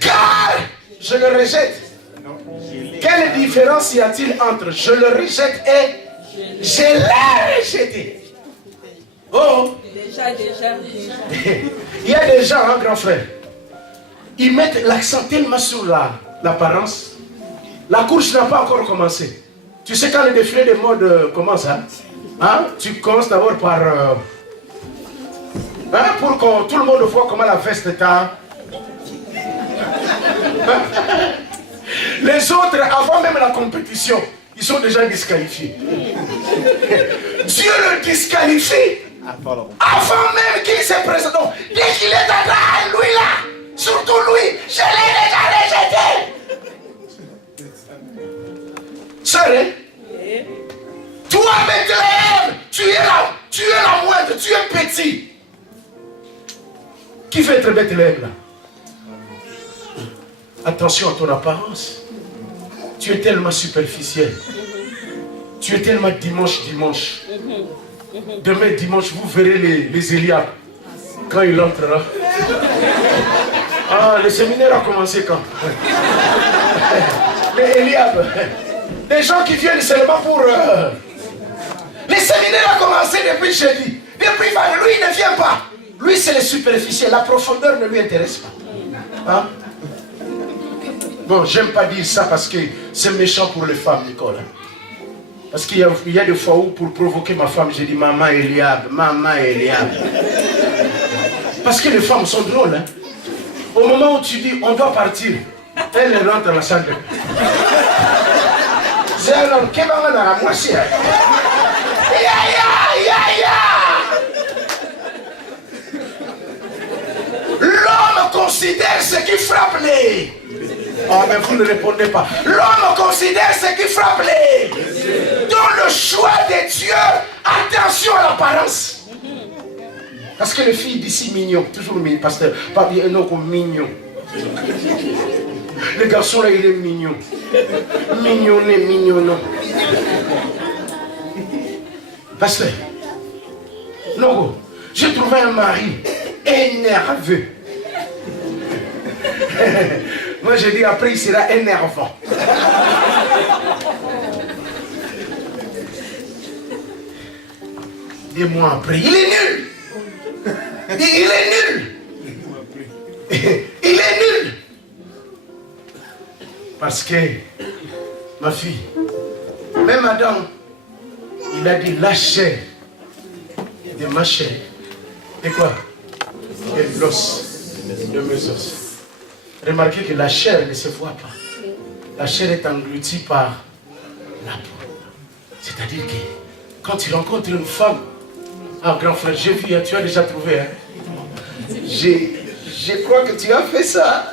Car je le rejette. Quelle différence y a-t-il entre je le rejette et je l'ai rejeté? Oh, Déjà. il y a des gens, hein, grand frère, ils mettent l'accent tellement sur l'apparence. La course n'a pas encore commencé. Tu sais quand le défilé de mode commence, hein? Tu commences d'abord par... pour que tout le monde voit comment la veste est. Les autres, avant même la compétition, ils sont déjà disqualifiés. Dieu le disqualifie avant même qu'il se présente. Donc, dès qu'il est là, lui là, surtout lui, je l'ai déjà rejeté. Sœur, hein? Toi, Bethléem, tu es la moindre, tu es petit. Qui veut être Bethléem là? Attention à ton apparence. Tu es tellement superficiel. Tu es tellement dimanche. Demain dimanche, vous verrez les Eliab. Quand il entrera. Le séminaire a commencé quand? Les Eliab. Des gens qui viennent seulement pour... Le séminaire a commencé depuis jeudi. Depuis vendredi, lui il ne vient pas. Lui c'est le superficiel. La profondeur ne lui intéresse pas. Bon, j'aime pas dire ça parce que c'est méchant pour les femmes, Nicole. Parce qu'il y a des fois où pour provoquer ma femme, j'ai dit maman Eliab. Parce que les femmes sont drôles. Hein? Au moment où tu dis on doit partir, elle rentre dans la salle de... C'est un homme qui va dans la moitié. L'homme considère ce qui frappe les... Ah, mais vous ne répondez pas. L'homme considère ce qui frappe les... Dans le choix de Dieu, attention à l'apparence. Parce que les filles d'ici mignon, toujours mignon, pasteur, pas bien, non, comme mignon. Le garçon là, il est mignon. Mignonné, mignonnon. Pasteur, non, j'ai trouvé un mari énerveux. Moi, je dis après, il sera énervant. Des mois après, il est nul. Il est nul. Il est nul. Parce que, ma fille, même Adam, il a dit la chair de ma chair. Et quoi? Et l'os de mes os. Remarquez que la chair ne se voit pas. La chair est engloutie par la peau. C'est-à-dire que quand tu rencontres une femme, ah grand frère, j'ai vu, tu as déjà trouvé. Hein? Je crois que tu as fait ça.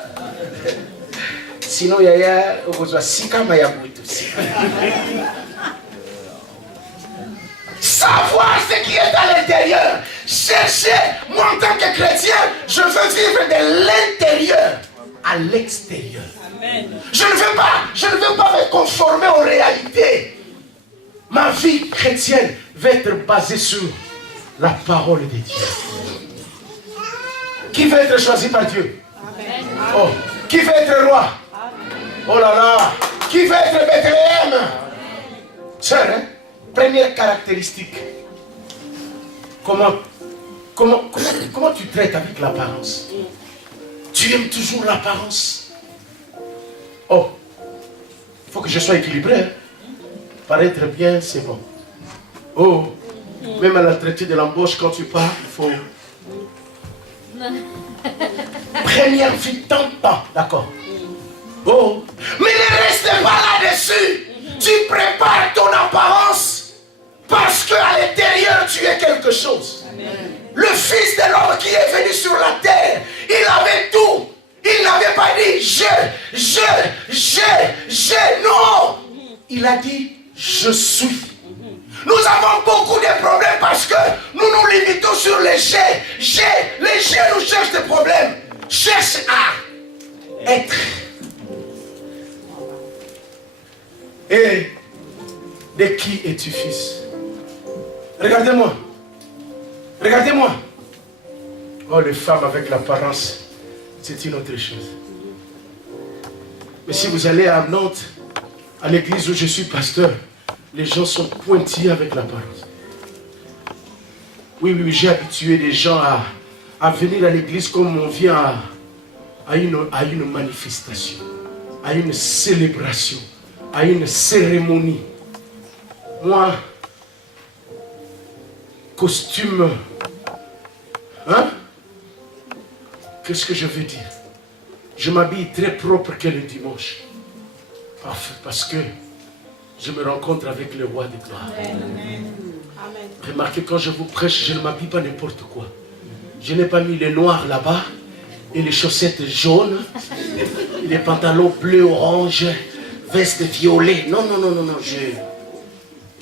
Sinon, Yaya, on besoin Sika Mayabuito. Savoir ce qui est à l'intérieur. Chercher, moi en tant que chrétien, je veux vivre de l'intérieur à l'extérieur. Je ne veux pas me conformer aux réalités. Ma vie chrétienne va être basée sur la parole de Dieu. Qui veut être choisi par Dieu? Oh, qui veut être roi? Oh là là, qui veut être Bethléem? Sœur, hein? Première caractéristique. Comment tu traites avec l'apparence? Tu aimes toujours l'apparence? Oh, il faut que je sois équilibré. Hein? Paraître bien, c'est bon. Oh, même à l'entretien de l'embauche, quand tu pars, il faut... Première vie, tant de temps, d'accord. Oh, mais ne reste pas là-dessus. Tu prépares ton apparence parce qu'à l'intérieur, tu es quelque chose. Amen. Le Fils de l'homme qui est venu sur la terre, il avait tout. Il n'avait pas dit non. Il a dit je suis. Nous avons beaucoup de problèmes parce que nous nous limitons sur les j'ai. Les j'ai nous cherchent des problèmes. Cherche à être. Et de qui es-tu fils? Regardez-moi. Regardez-moi. Oh, les femmes avec l'apparence, c'est une autre chose. Mais si vous allez à Nantes, à l'église où je suis pasteur, les gens sont pointillés avec l'apparence. Oui, j'ai habitué les gens à venir à l'église comme on vient à une manifestation, à une célébration, à une cérémonie. Moi, costume, hein? Qu'est-ce que je veux dire? Je m'habille très propre que le dimanche. Parce que je me rencontre avec le roi de gloire. Amen. Remarquez, quand je vous prêche, je ne m'habille pas n'importe quoi. Je n'ai pas mis le noir là-bas et les chaussettes jaunes, les pantalons bleu, orange, veste violet. Non.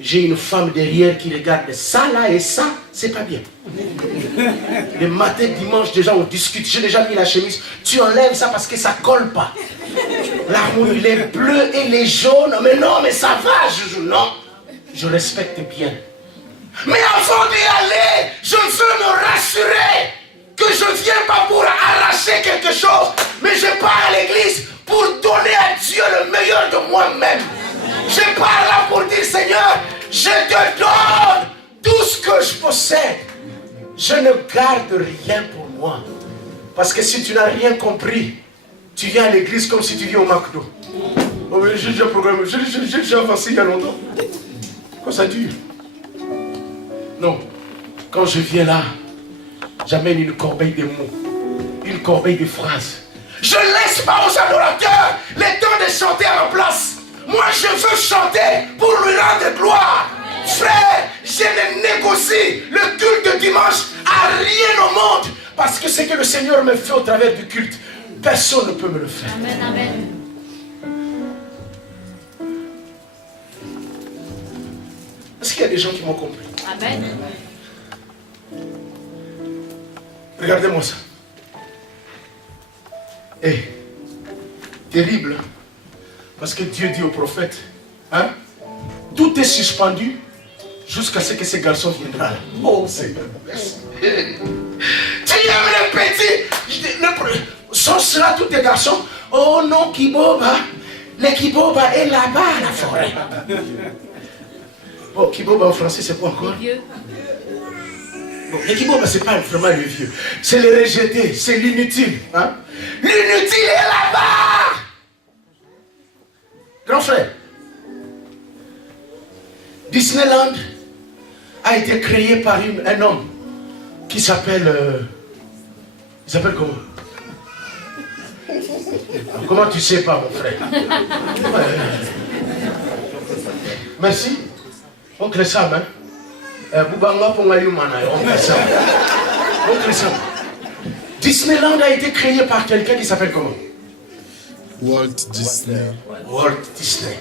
J'ai une femme derrière qui regarde ça là et ça, c'est pas bien. Le matin, dimanche, déjà on discute. J'ai déjà mis la chemise. Tu enlèves ça parce que ça colle pas. L'armure, il est bleu et les jaunes. Mais non, mais ça va. Non, je respecte bien. Mais avant d'y aller, je veux me rassurer que je ne viens pas pour arracher quelque chose, mais je pars à l'église pour donner à Dieu le meilleur de moi-même. Je pars là pour dire, Seigneur, je te donne tout ce que je possède. Je ne garde rien pour moi. Parce que si tu n'as rien compris, tu viens à l'église comme si tu viens au McDo. Oh, j'ai déjà programmé, j'ai déjà avancé il y a longtemps. Quoi ça dure? Non, quand je viens là, j'amène une corbeille de mots, une corbeille de phrases. Je ne laisse pas aux adorateurs le temps de chanter à ma place. Moi, je veux chanter pour lui rendre gloire. Frère, je ne négocie le culte de dimanche à rien au monde. Parce que ce que le Seigneur me fait au travers du culte, personne ne peut me le faire. Amen, amen. Est-ce qu'il y a des gens qui m'ont compris? Amen. Regardez-moi ça. Eh, terrible. Hein? Parce que Dieu dit au prophète, hein, tout est suspendu jusqu'à ce que ce garçon viendra. Oh Seigneur, merci. Tu aimes les petits, sont cela tous tes garçons? Oh non, Kiboba. Le Kiboba est là-bas à la forêt. Oh, Kiboba en français, c'est quoi encore? Bon, le Kiboba, c'est pas vraiment le vieux. C'est le rejeté, c'est l'inutile. Hein? L'inutile est là-bas. Grand frère, Disneyland a été créé par un homme qui s'appelle... il s'appelle comment? Comment tu sais pas, mon frère? Merci. Oncle Sam, hein? Oncle Sam. Oncle Sam. Disneyland a été créé par quelqu'un qui s'appelle comment? Walt Disney. Walt Disney.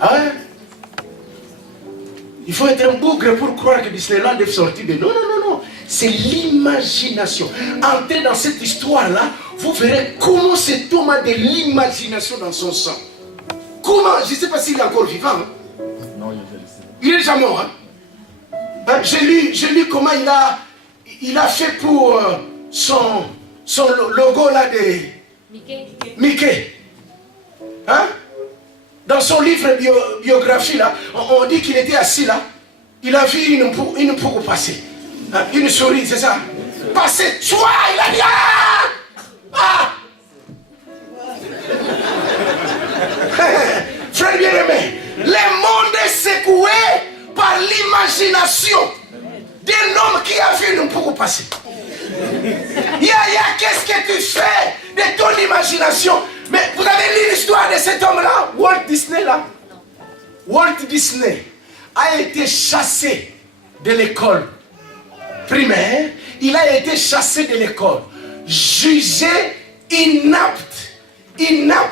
Ah ouais? Il faut être un bougre pour croire que Disneyland est sorti de... Non, non, non, non. C'est l'imagination. Entrez dans cette histoire-là, vous verrez comment cet homme a de l'imagination dans son sang. Comment? Je ne sais pas s'il est encore vivant. Hein? Non, il est déjà mort. Hein? J'ai lu comment il a fait pour son logo là de Mickey. Hein? Dans son livre biographie là, on dit qu'il était assis là. Il a vu une poule passer. Hein? Une souris, c'est ça? Passer, toi, il a dit ah! Frère bien-aimé, le monde est secoué par l'imagination d'un homme qui a vu une poule passer. Qu'est-ce que tu fais de ton imagination? Mais vous avez lu l'histoire de cet homme-là, Walt Disney là? Walt Disney a été chassé de l'école primaire. Il a été chassé de l'école, jugé inapte. Il n'a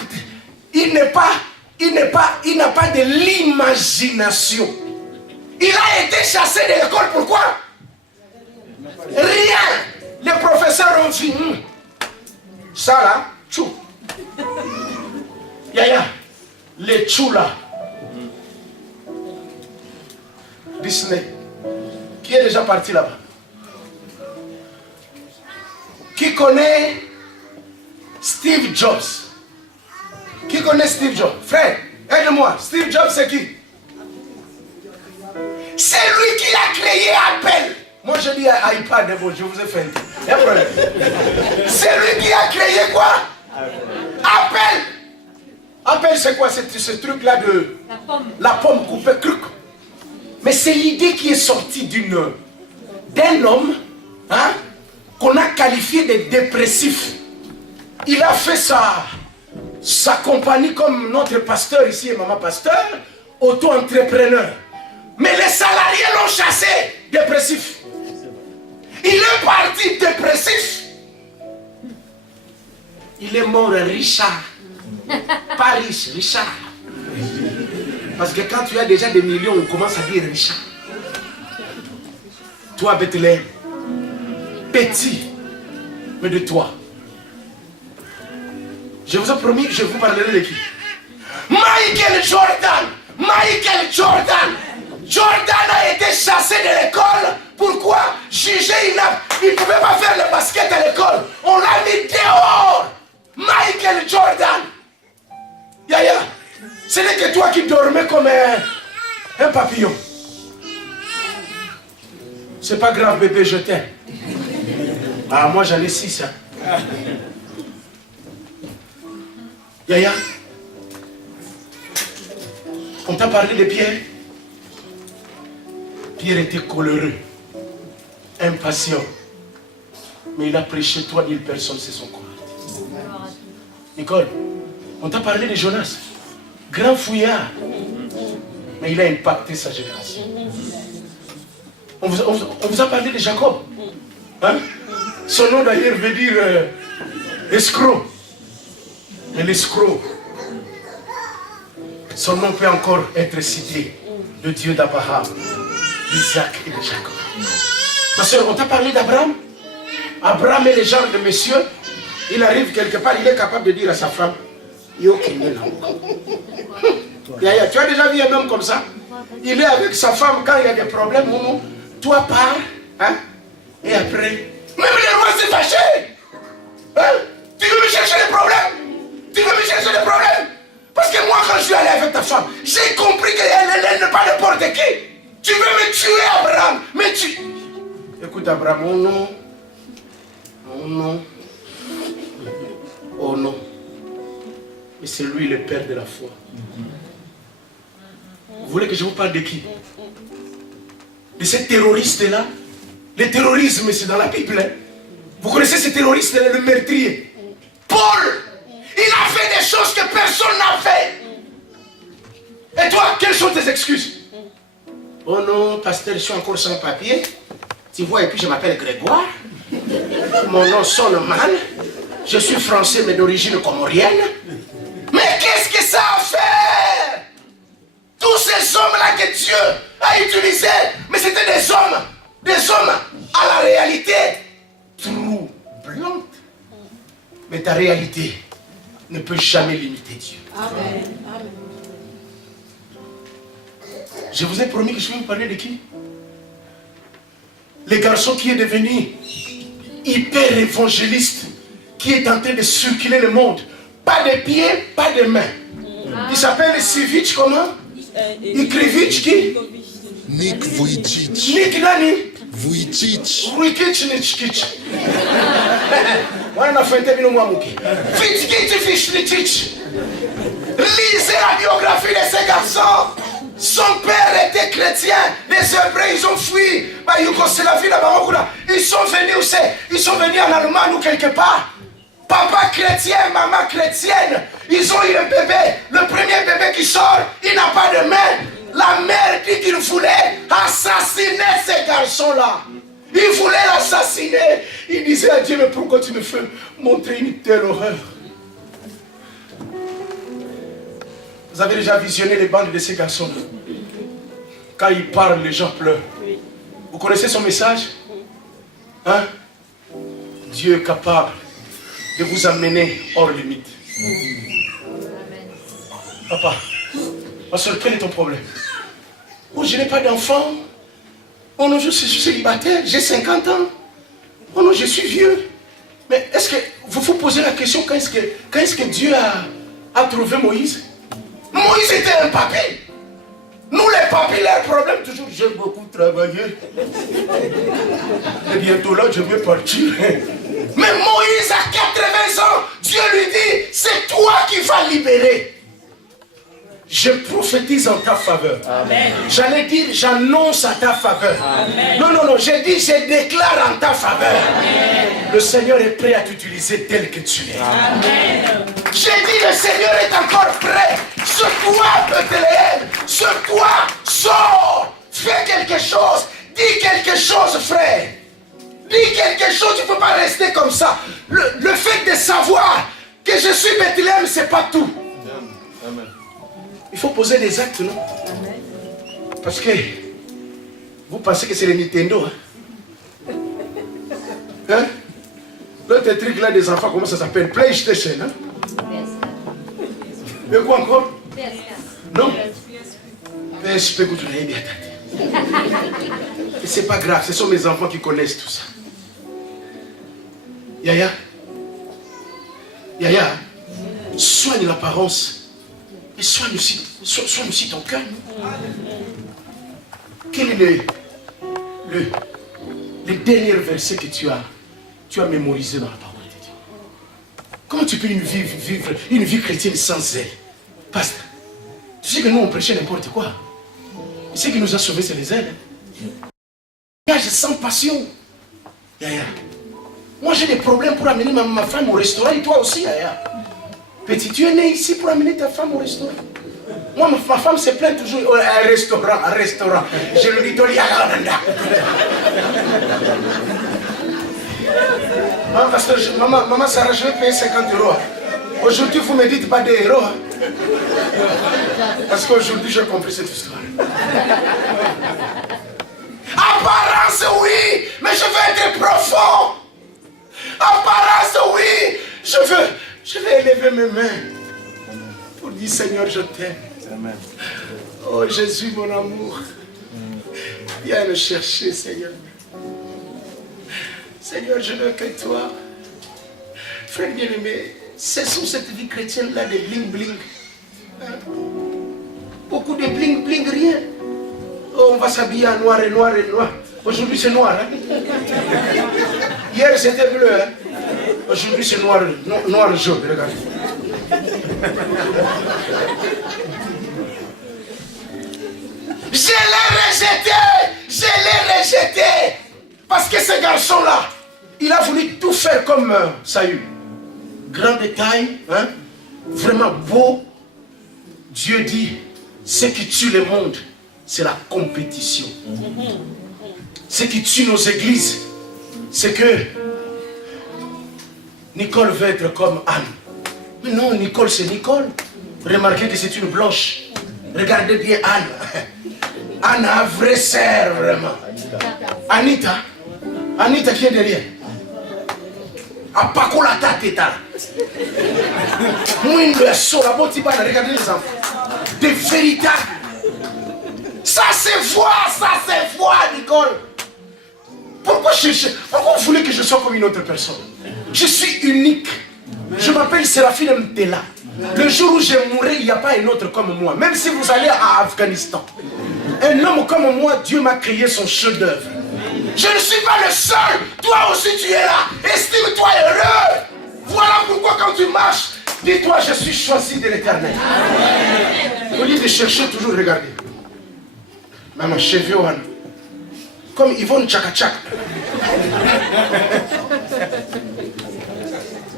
pas de l'imagination. Il a été chassé de l'école, pourquoi? Rien. Les professeurs ont dit, ça là, tchou. Les tchou là. Disney. Qui est déjà parti là-bas? Qui connaît Steve Jobs? Qui connaît Steve Jobs? Frère, aide-moi. Steve Jobs, c'est qui? C'est lui qui a créé Apple. Moi, je dis iPad, bon, je vous ai fait un problème. C'est lui qui a créé quoi? Apple. Apple, c'est quoi? C'est ce truc-là de... La pomme coupée, cruc. Mais c'est l'idée qui est sortie d'un homme, hein, qu'on a qualifié de dépressif. Il a fait sa compagnie comme notre pasteur ici et maman pasteur, auto-entrepreneur. Mais les salariés l'ont chassé, dépressif. Il est parti dépressif. Il est mort Richard. Pas riche, Richard. Parce que quand tu as déjà des millions, on commence à dire Richard. Toi, Bethléem, petit, mais de toi. Je vous ai promis que je vous parlerai de qui? Michael Jordan. Michael Jordan. Jordan a été chassé de l'école. Pourquoi? Jugé inapte. Il ne pouvait pas faire le basket à l'école. On l'a mis dehors. Michael Jordan. Ce n'est que toi qui dormais comme un papillon. C'est pas grave, bébé, je t'aime. Ah, moi j'en ai 6. Hein. On t'a parlé de Pierre. Pierre était coléreux, impatient. Mais il a prêché 3000 personnes, c'est son converti. Nicole, on t'a parlé de Jonas. Grand fouillard. Mais il a impacté sa génération. On vous a parlé de Jacob. Hein? Son nom d'ailleurs veut dire escroc. Mais l'escroc, son nom peut encore être cité. Le Dieu d'Abraham, d'Isaac et de Jacob. Ma soeur, on t'a parlé d'Abraham? Abraham est le genre de monsieur, il arrive quelque part, il est capable de dire à sa femme, Yo Kenyela. Tu as déjà vu un homme comme ça? Il est avec sa femme quand il y a des problèmes, toi pars, hein? Et après, même le roi s'est fâché. Hein? Tu veux me chercher des problèmes? Tu veux me chercher des problèmes? Parce que moi, quand je suis allé avec ta femme, j'ai compris qu'elle n'est pas n'importe qui. Tu veux me tuer, Abraham? Mais tu... Écoute, Abraham, oh non. Oh non. Oh non. Mais c'est lui le père de la foi. Vous voulez que je vous parle de qui? De ce terroriste-là. Le terrorisme, c'est dans la Bible. Hein? Vous connaissez ce terroriste-là, le meurtrier? Paul, il a fait des choses que personne n'a fait. Et toi, quelles sont tes excuses? Oh non, pasteur, je suis encore sans papier. Tu vois, et puis je m'appelle Grégoire. Mon nom sonne mal. Je suis français, mais d'origine comorienne. Mais qu'est-ce que ça a à faire? Tous ces hommes-là que Dieu a utilisés, mais c'était des hommes à la réalité troublante. Mais ta réalité ne peut jamais limiter Dieu. Amen. Je vous ai promis que je vais vous parler de qui? Le garçon qui est devenu hyper évangéliste, qui est en train de circuler le monde. Pas de pieds, pas de mains. Il s'appelle Sivic comment? Ikrivitch qui? Nick Vujicic. Nick Nani? Vujicic. Vujicic. Voilà, on a fait un terme moi mouki. Vujicic. Lisez la biographie de ce garçon. Son père était chrétien. Les Hébreux, ils ont fui. Yougoslavie, ils sont venus où c'est? Ils sont venus en Allemagne ou quelque part. Papa chrétien, maman chrétienne. Ils ont eu un bébé. Le premier bébé qui sort, il n'a pas de main. La mère dit qu'il voulait assassiner ce garçon-là. Il voulait l'assassiner. Il disait à Dieu, mais pourquoi tu me fais montrer une telle horreur? Vous avez déjà visionné les bandes de ces garçons? Quand ils parlent, les gens pleurent. Vous connaissez son message? Hein? Dieu est capable de vous amener hors limite. Papa, quel est ton problème? Oh, je n'ai pas d'enfant. Oh non, je suis célibataire, j'ai 50 ans. Oh non, je suis vieux. Mais est-ce que vous vous posez la question, quand est-ce que Dieu a trouvé Moïse? Moïse était un papy. Nous les papys, leur problème toujours, j'ai beaucoup travaillé. Et bientôt là, je vais partir. Mais Moïse a 80 ans, Dieu lui dit, c'est toi qui vas libérer. Je prophétise en ta faveur. Amen. J'allais dire, j'annonce à ta faveur. Amen. Non, j'ai dit, je déclare en ta faveur. Amen. Le Seigneur est prêt à t'utiliser tel que tu es. Amen. J'ai dit, le Seigneur est encore prêt. Secoue, Bethléem. Secoue, sors. Fais quelque chose. Dis quelque chose, frère. Dis quelque chose, tu ne peux pas rester comme ça. Le fait de savoir que je suis Bethléem, ce n'est pas tout. Amen. Il faut poser des actes, non? Parce que vous pensez que c'est les Nintendo. Hein? L'autre truc là des enfants, comment ça s'appelle? PlayStation. Hein? Et quoi encore? Non? PSP, que tu l'as bien tâté. Et c'est pas grave, ce sont mes enfants qui connaissent tout ça. Yaya, soigne l'apparence. Et soigne aussi ton cœur. Quel est le dernier verset que tu as mémorisé dans la parole de Dieu? Comment tu peux vivre une vie chrétienne sans zèle? Pasteur, tu sais que nous on prêchait n'importe quoi. Ce qui nous a sauvés, c'est les ailes. Sans passion. Yaya. Moi j'ai des problèmes pour amener ma femme au restaurant et toi aussi, Yaya. Petit, tu es né ici pour amener ta femme au restaurant. Moi, ma femme se plaint toujours un restaurant. Je lui dis, parce que maman Sarah, je vais payer 50 €. Aujourd'hui, vous ne me dites pas des héros. Parce qu'aujourd'hui, j'ai compris cette histoire. Apparence, oui, mais je veux être profond. élever mes mains pour dire Seigneur, je t'aime. Oh Jésus, mon amour. Viens me chercher, Seigneur. Seigneur, je veux que toi. Frère bien-aimé, cessons cette vie chrétienne-là de bling-bling. Hein? Beaucoup de bling-bling, rien. Oh, on va s'habiller en noir et noir et noir. Aujourd'hui, c'est noir. Hein? Hier, c'était bleu. Hein? Aujourd'hui, c'est noir, noir et jaune. Regardez. Je l'ai rejeté. Parce que ce garçon-là, il a voulu tout faire comme Saül. Grand détail, hein? Vraiment beau. Dieu dit, ce qui tue le monde, c'est la compétition. Ce qui tue nos églises, c'est que Nicole veut être comme Anne. Mais non, Nicole, c'est Nicole. Remarquez que c'est une blanche. Regardez bien Anne. Anne a un vrai sœur, vraiment. Anita. Anita qui est derrière. Apakolata teta. Mouindo ya sola botibana, regardez les enfants. Des véritables. Ça se voit, Nicole. Pourquoi vous voulez que je sois comme une autre personne? Je suis unique. Je m'appelle Séraphine Mtela. Le jour où je mourrai, il n'y a pas un autre comme moi. Même si vous allez à Afghanistan. Un homme comme moi, Dieu m'a créé son chef-d'œuvre. Je ne suis pas le seul. Toi aussi, tu es là. Estime-toi heureux. Voilà pourquoi quand tu marches, dis-toi, je suis choisi de l'Éternel. Au lieu de chercher toujours, regardez. Maman, cheveux, comme Yvonne Tchaka-Tchak.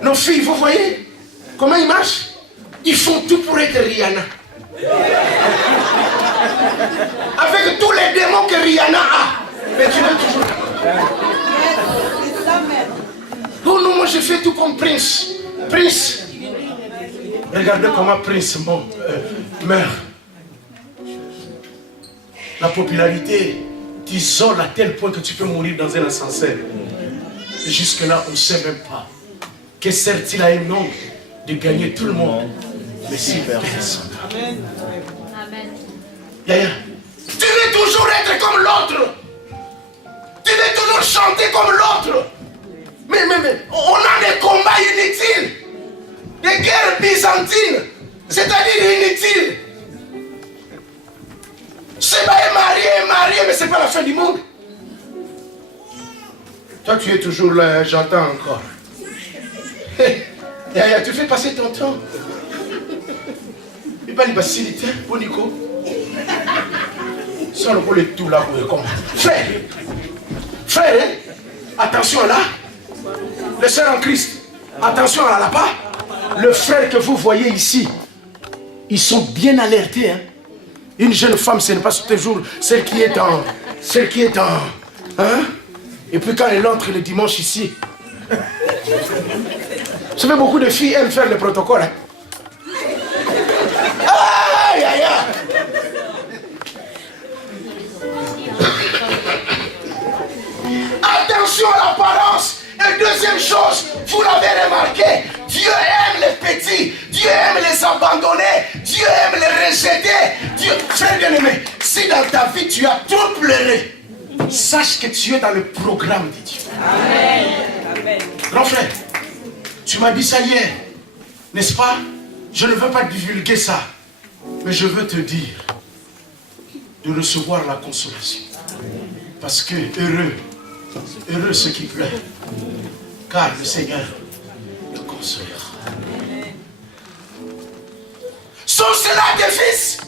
Nos filles, vous voyez comment ils marchent? Ils font tout pour être Rihanna. Avec tous les démons que Rihanna a. Mais tu l'as toujours. Oh non, moi je fais tout comme Prince. Prince. Regardez comment Prince meurt. La popularité t'isole à tel point que tu peux mourir dans un ascenseur. Et jusque-là, on ne sait même pas. Que sert-il à un homme de gagner tout le monde? Mais si personne. Amen. Yaya, tu veux toujours être comme l'autre. Tu veux toujours chanter comme l'autre. Mais, on a des combats inutiles. Des guerres byzantines. C'est-à-dire inutiles. C'est pas marié, mais c'est pas la fin du monde. Toi, tu es toujours là, j'entends encore. Yaya, tu fais passer ton temps. Il pas les faciliter, pour Nico. Sans le voler tout là, comme. Frère, hein? Attention là. Le sœur en Christ. Attention à là-bas. Le frère que vous voyez ici, ils sont bien alertés. Hein? Une jeune femme, ce n'est pas toujours celle qui est en. Hein? Et puis quand elle entre le dimanche ici. Vous savez, beaucoup de filles aiment faire le protocole. Hein? Aïe, aïe, aïe. Attention à l'apparence. Et deuxième chose, vous l'avez remarqué, Dieu aime les petits, Dieu aime les abandonnés, Dieu aime les rejetés. Dieu, frère bien-aimé, si dans ta vie tu as trop pleuré, sache que tu es dans le programme de Dieu. Amen. Grand frère, tu m'as dit ça hier, n'est-ce pas? Je ne veux pas divulguer ça, mais je veux te dire de recevoir la consolation. Parce que heureux ceux qui pleurent, car le Seigneur le consolera. Sont cela des fils?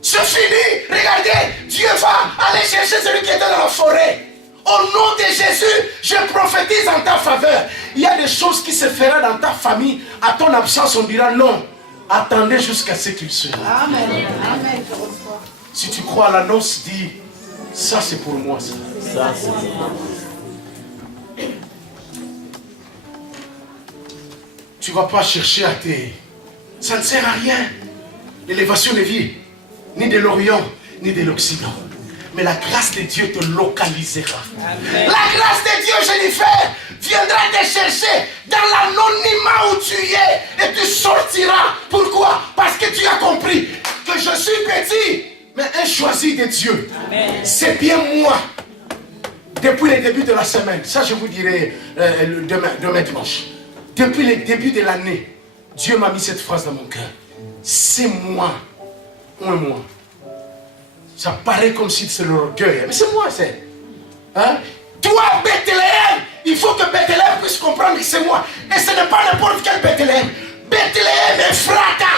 C'est fini. Regardez, Dieu va aller chercher celui qui était dans la forêt. Au nom de Jésus, je prophétise en ta faveur. Il y a des choses qui se feront dans ta famille. À ton absence, on dira non. Attendez jusqu'à ce qu'il se rende. Amen. Amen. Si tu crois à l'annonce, dis, ça c'est pour moi. Ça c'est pour moi. Tu ne vas pas chercher à te... Ça ne sert à rien. L'élévation ne vient ni de l'Orient, ni de l'Occident. Mais la grâce de Dieu te localisera. La grâce de Dieu, Jennifer, viendra te chercher dans l'anonymat où tu es et tu sortiras. Pourquoi? Parce que tu as compris que je suis petit, mais un choisi de Dieu. C'est bien moi. Depuis le début de la semaine, ça je vous dirai demain dimanche. Depuis le début de l'année, Dieu m'a mis cette phrase dans mon cœur. C'est moi. Moi. Ça paraît comme si c'est l'orgueil, mais c'est moi, c'est. Hein? Toi, Bethléem, il faut que Bethléem puisse comprendre que c'est moi. Et ce n'est pas n'importe quel Bethléem. Bethléem est Ephrata.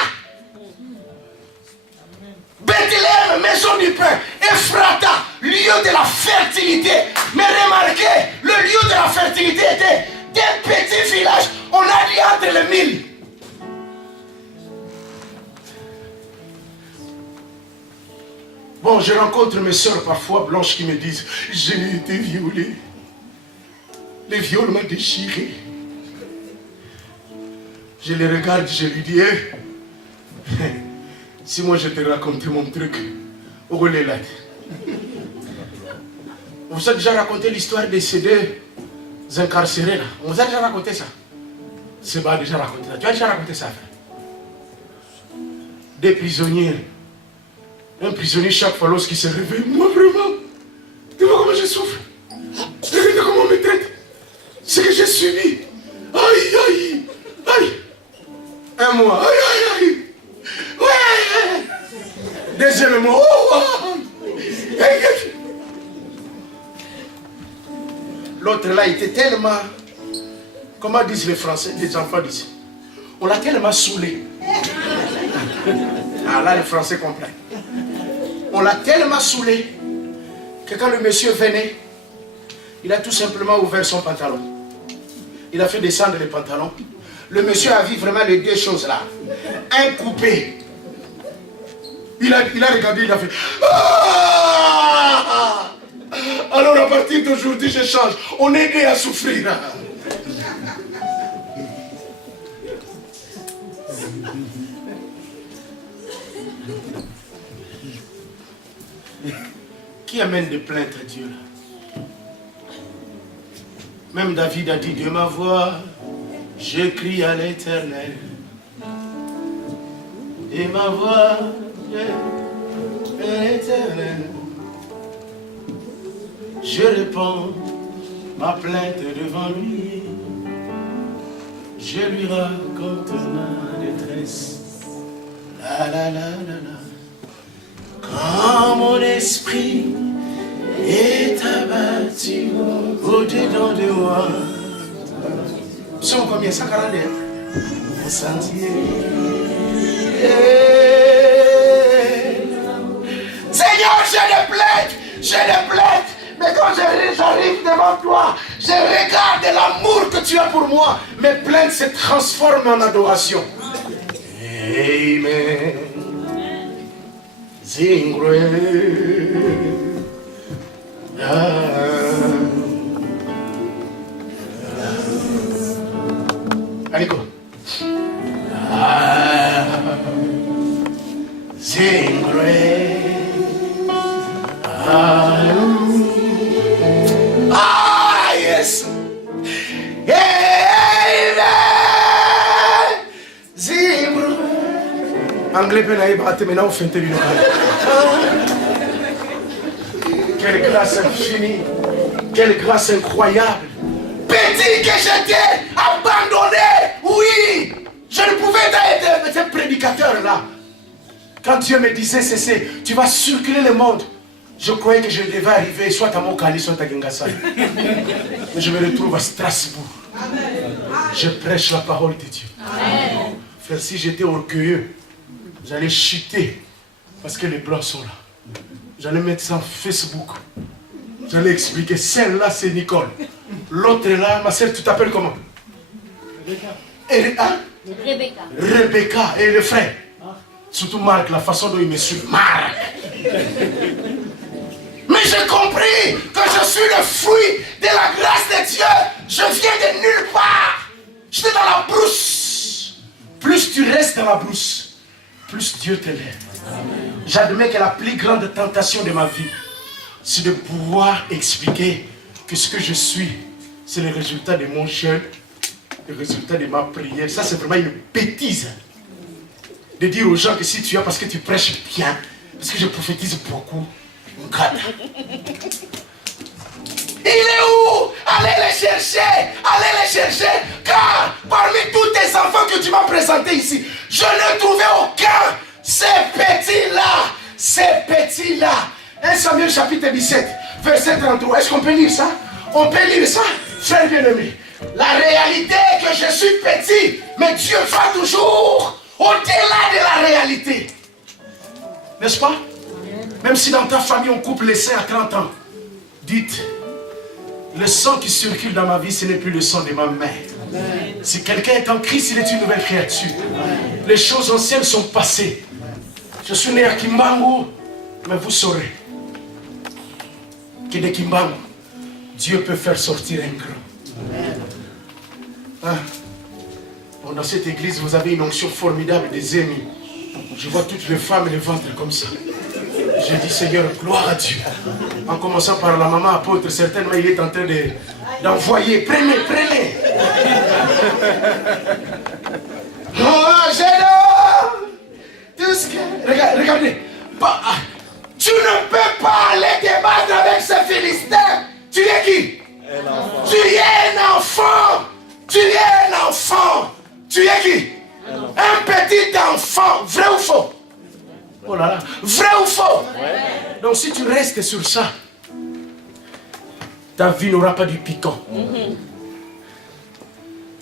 Bethléem, maison du pain. Ephrata, lieu de la fertilité. Mais remarquez, le lieu de la fertilité était d'un petit village. On a dit entre les mille. Bon, je rencontre mes soeurs parfois blanches qui me disent « J'ai été violée. Le viol m'a déchiré. » Je les regarde, je lui dis hey, « Si moi je te racontais mon truc, où est là? On vous a déjà raconté l'histoire de ces deux incarcérés là? On vous a déjà raconté ça? C'est pas déjà raconté ça. Tu as déjà raconté ça, frère? Des prisonniers. Un prisonnier, chaque fois lorsqu'il se réveille, moi vraiment, tu vois comment je souffre. Regarde comment on me traite. Ce que j'ai subi. Aïe. Un mois. Aïe. Ouais. Deuxième mois. L'autre là était tellement, comment disent les Français, les enfants disent, on l'a tellement saoulé. Ah là, les Français comprennent. On l'a tellement saoulé que quand le monsieur venait, il a tout simplement ouvert son pantalon. Il a fait descendre les pantalons. Le monsieur a vu vraiment les deux choses là. Un coupé. Il a regardé, il a fait ah! Alors à partir d'aujourd'hui, je change. On est né à souffrir. Qui amène des plaintes à Dieu là? Même David a dit de ma voix, je crie à l'Éternel. De ma voix, je crie à l'Éternel. Je réponds ma plainte devant lui. Je lui raconte ma détresse. La. Quand mon esprit est abattu au-dedans de moi. Sont combien? 142. Un sentier. Seigneur, j'ai des plaintes. Mais quand j'arrive devant toi, je regarde l'amour que tu as pour moi. Mes plaintes se transforment en adoration. Amen. Zingre. Allez, go. Zingre. Yes. Amen. Zingre. Anglais peut n'aille pas maintenant au fin de l'unité. Quelle grâce infinie, quelle grâce incroyable. Petit que j'étais, abandonné, oui, je ne pouvais pas être prédicateur là. Quand Dieu me disait, tu vas circuler le monde, je croyais que je devais arriver soit à Mokali, soit à Gengasai. Mais je me retrouve à Strasbourg. Je prêche la parole de Dieu. Frère, si j'étais orgueilleux, j'allais chuter parce que les blancs sont là. J'allais mettre ça en Facebook. J'allais expliquer, celle-là c'est Nicole. L'autre est là, ma soeur, tu t'appelles comment? Rebecca. Rebecca. Et le frère? Surtout Marc, la façon dont il me suit. Marc. Mais j'ai compris que je suis le fruit de la grâce de Dieu. Je viens de nulle part. J'étais dans la brousse. Plus tu restes dans la brousse, plus Dieu te lève. J'admets que la plus grande tentation de ma vie, c'est de pouvoir expliquer que ce que je suis, c'est le résultat de mon jeûne, le résultat de ma prière. Ça, c'est vraiment une bêtise. De dire aux gens que si tu as, parce que tu prêches bien, parce que je prophétise beaucoup, mon gars. Il est où? Allez les chercher, car parmi tous tes enfants que tu m'as présentés ici, je n'ai trouvé aucun. Ces petits-là. 1 Samuel chapitre 17, verset 33. Est-ce qu'on peut lire ça? On peut lire ça, frère bien-aimé. La réalité est que je suis petit, mais Dieu va toujours au-delà de la réalité. N'est-ce pas? Même si dans ta famille on coupe les seins à 30 ans, dites, le sang qui circule dans ma vie, ce n'est plus le sang de ma mère. Si quelqu'un est en Christ, il est une nouvelle créature. Les choses anciennes sont passées. Je suis né à Kimbangu, mais vous saurez que de Kimbangu, Dieu peut faire sortir un grand. Hein? Bon, dans cette église, vous avez une onction formidable des amis. Je vois toutes les femmes et les ventres comme ça. Je dis, Seigneur, gloire à Dieu. En commençant par la maman apôtre, certainement il est en train d'envoyer. Prenez. Oh, j'adore. Tout ce que... Regardez. Tu ne peux pas aller débattre avec ce Philistin. Tu es qui? Tu es un enfant. Tu es qui? Un petit enfant. Vrai ou faux? Oh là là. Vrai ou faux? Ouais. Donc si tu restes sur ça, ta vie n'aura pas du piquant.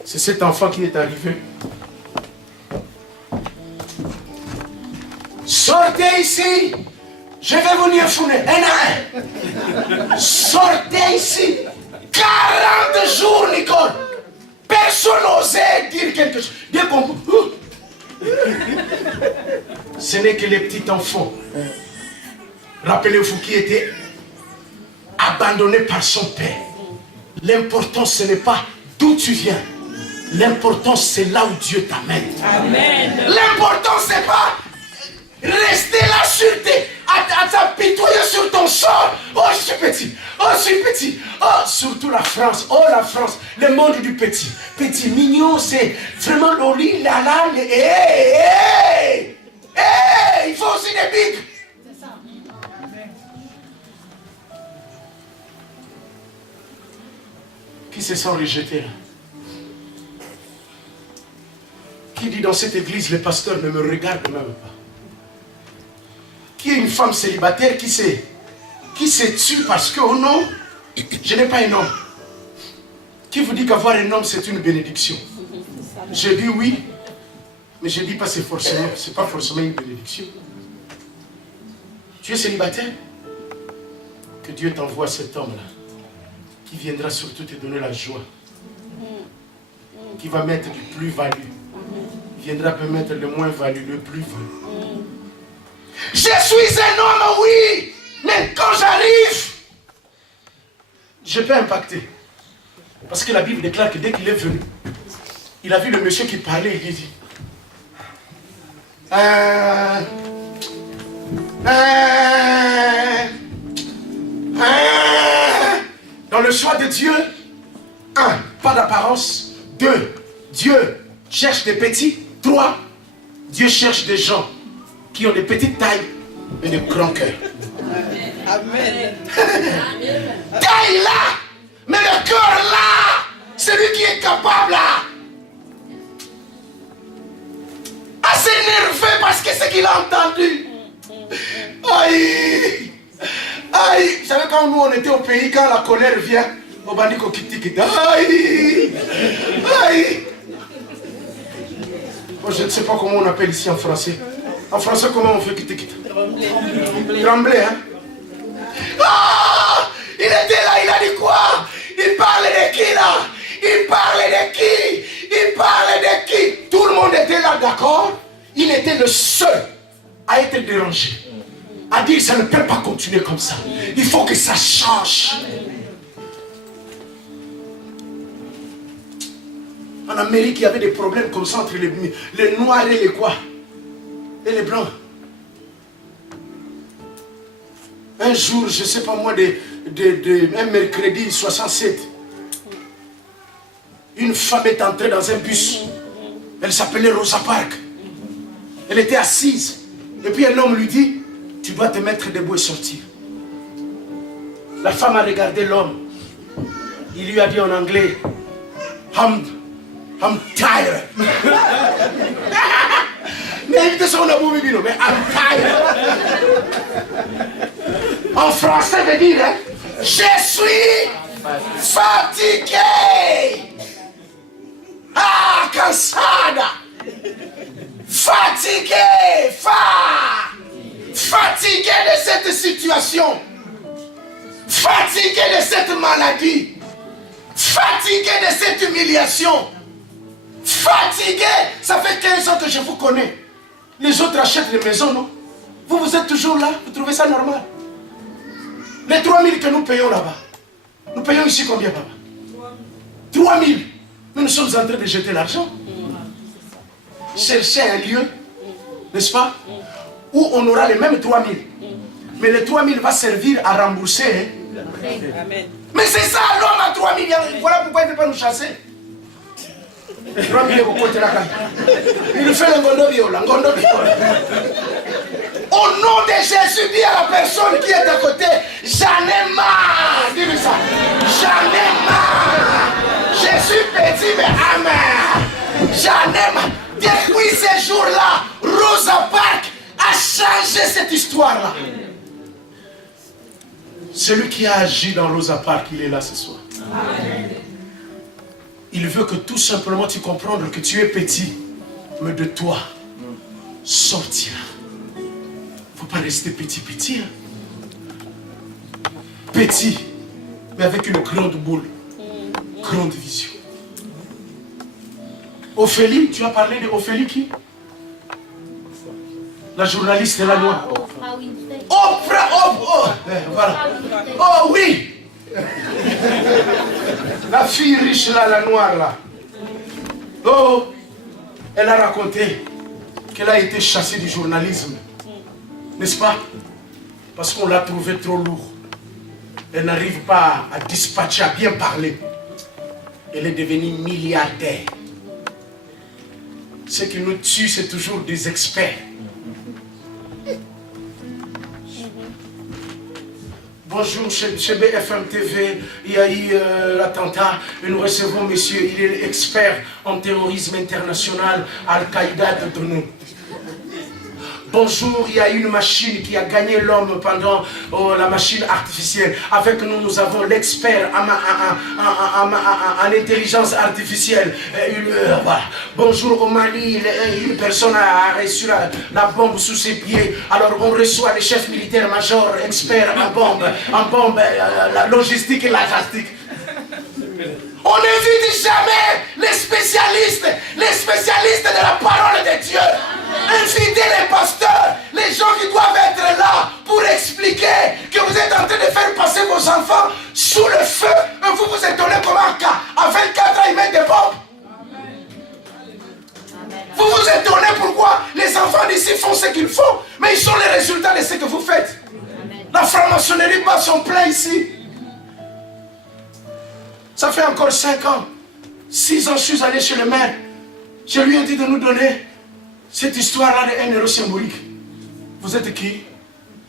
C'est cet enfant qui est arrivé. Sortez ici. Je vais vous nier un à un. Sortez ici. 40 jours, Nicole. Personne n'osait dire quelque chose. Dès qu'on... Ce n'est que les petits enfants. Rappelez-vous qui était abandonné par son père. L'important, ce n'est pas d'où tu viens. L'important, c'est là où Dieu t'amène. Amen. L'important, c'est pas rester là sur à t'apitoyer sur ton sort. Oh, je suis petit. Oh, surtout la France. Oh, la France. Le monde du petit. Petit, mignon, c'est vraiment l'oli, la. Il faut aussi des bigs. C'est ça. Qui se sent rejeté là? Qui dit dans cette église, le pasteur ne me regarde même pas? Qui est une femme célibataire qui se tue parce que, oh non, je n'ai pas un homme? Qui vous dit qu'avoir un homme, c'est une bénédiction? Je dis oui, mais je ne dis pas c'est pas forcément une bénédiction. Tu es célibataire? Que Dieu t'envoie cet homme-là, qui viendra surtout te donner la joie, qui va mettre du plus-value, viendra peut mettre le moins-value, le plus-value. Je suis un homme, oui, mais quand j'arrive, je peux impacter. Parce que la Bible déclare que dès qu'il est venu, il a vu le monsieur qui parlait, il dit dans le choix de Dieu, 1, pas d'apparence. 2, Dieu cherche des petits. 3, Dieu cherche des gens qui ont des petites tailles et des grands cœurs. Amen. Taille là, mais le cœur là, celui qui est capable là. Assez nerveux parce que c'est ce qu'il a entendu. Aïe. Vous savez quand nous on était au pays, quand la colère vient, au bandit kokiti. Aïe. Bon, je ne sais pas comment on appelle ici en français. En français, comment on fait kiti? Trembler, hein? Ah! Il était là, il a dit quoi? Il parlait de qui là? Il parlait de qui? Tout le monde était là, d'accord? Il était le seul à être dérangé. À dire ça ne peut pas continuer comme ça. Il faut que ça change. En Amérique, il y avait des problèmes comme ça entre les noirs et les quoi? Et les blancs. Un jour, je ne sais pas moi, un mercredi 67. Une femme est entrée dans un bus. Elle s'appelait Rosa Parks. Elle était assise. Et puis un homme lui dit, tu dois te mettre debout et sortir. La femme a regardé l'homme. Il lui a dit en anglais, I'm tired. Mais I'm tired. En français veut dire, hein, je suis fatigué. Ah, cansada. Fatigué. Fatigué de cette situation. Fatigué de cette maladie. Fatigué de cette humiliation. Fatigué. Ça fait 15 ans que je vous connais. Les autres achètent des maisons, non? Vous êtes toujours là. Vous trouvez ça normal? Les 3000 que nous payons là-bas. Nous payons ici combien, papa? 3000. Mais nous sommes en train de jeter l'argent. Chercher un lieu, n'est-ce pas? Où on aura les mêmes 3000. Mais les 3000 va servir à rembourser. Hein? Amen. Mais c'est ça, l'homme à 3000. Voilà pourquoi il ne veut pas nous chasser. 3000 au côté de la carte. Il fait le ngondo viola. Au nom de Jésus, dis à la personne qui est à côté, j'en ai marre. Dis-lui ça. J'en ai marre. Je suis petit, mais amen. J'en ai marre. Depuis ces jours-là, Rosa Parks a changé cette histoire-là. Celui qui a agi dans Rosa Parks, il est là ce soir. Amen. Il veut que tout simplement tu comprennes que tu es petit, mais de toi sortira. Il ne faut pas rester petit. Hein. Petit, mais avec une grande boule, grande vision. Ophélie, tu as parlé de Ophélie qui? La journaliste de la loi. Voilà. Oh oui. La fille riche là, la noire là. Oh, elle a raconté qu'elle a été chassée du journalisme. N'est-ce pas? Parce qu'on l'a trouvée trop lourd. Elle n'arrive pas à dispatcher, à bien parler. Elle est devenue milliardaire. Ce qui nous tue, c'est toujours des experts. Bonjour, chez BFM TV, il y a eu l'attentat et nous recevons monsieur, il est expert en terrorisme international, Al-Qaïda de nous. Bonjour, il y a une machine qui a gagné l'homme pendant la machine artificielle. Avec nous, nous avons l'expert en intelligence artificielle. Voilà. Bonjour au Mali, une personne a reçu la bombe sous ses pieds. Alors on reçoit le chef militaire-major, expert en bombe, la logistique et la logistique. On n'invite jamais les spécialistes de la parole de Dieu. Invitez les pasteurs, les gens qui doivent être là pour expliquer que vous êtes en train de faire passer vos enfants sous le feu. Et vous vous étonnez comment à 24 ans ils mettent des bombes. Vous vous étonnez pourquoi les enfants d'ici font ce qu'ils font, mais ils sont les résultats de ce que vous faites. La franc-maçonnerie bat son plein ici. Ça fait encore 5 ans, 6 ans, je suis allé chez le maire. Je lui ai dit de nous donner cette histoire-là de 1 euro symbolique. Vous êtes qui?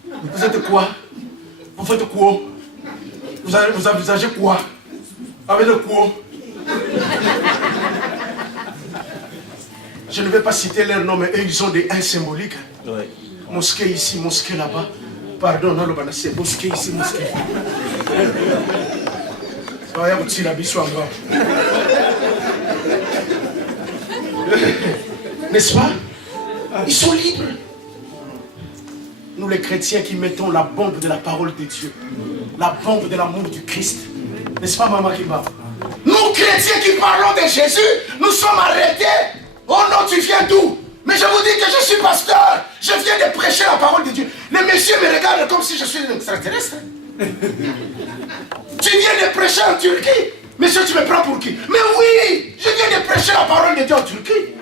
Vous êtes quoi? Vous faites quoi? Vous envisagez quoi? Avec le quoi? Je ne vais pas citer leur nom, mais eux, ils ont des 1 symboliques. Ouais. Mosquée ici, mosquée là-bas. Pardon, non, le banassé. Mosquée ici, mosquée. N'est-ce pas? Ils sont libres. Nous les chrétiens qui mettons la bombe de la parole de Dieu, la bombe de l'amour du Christ. N'est-ce pas, maman Kimba? Nous chrétiens qui parlons de Jésus, nous sommes arrêtés. Oh non, tu viens d'où? Mais je vous dis que je suis pasteur. Je viens de prêcher la parole de Dieu. Les messieurs me regardent comme si je suis un extraterrestre. Tu viens de prêcher en Turquie. Monsieur, tu me prends pour qui? Mais oui, je viens de prêcher la parole de Dieu en Turquie.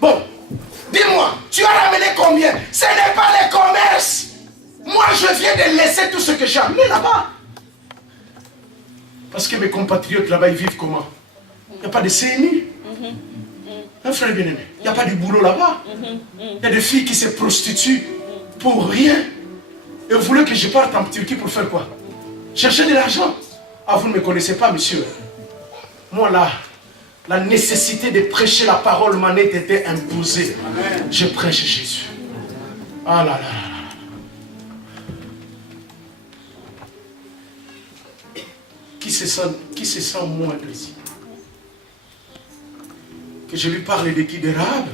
Bon, dis-moi, tu as ramené combien? Ce n'est pas les commerces. Moi, je viens de laisser tout ce que j'ai amené là-bas. Parce que mes compatriotes là-bas, ils vivent comment? Il n'y a pas de CMU. Un frère bien-aimé, il n'y a pas de boulot là-bas. Il y a des filles qui se prostituent pour rien. Et vous voulez que je parte en Turquie pour faire quoi? Chercher de l'argent. Ah, vous ne me connaissez pas, monsieur. Moi, là, la nécessité de prêcher la parole m'en a été imposée. Je prêche Jésus. Ah là là là. Qui se sent moindre ici? Que je lui parle de qui? De Rahab?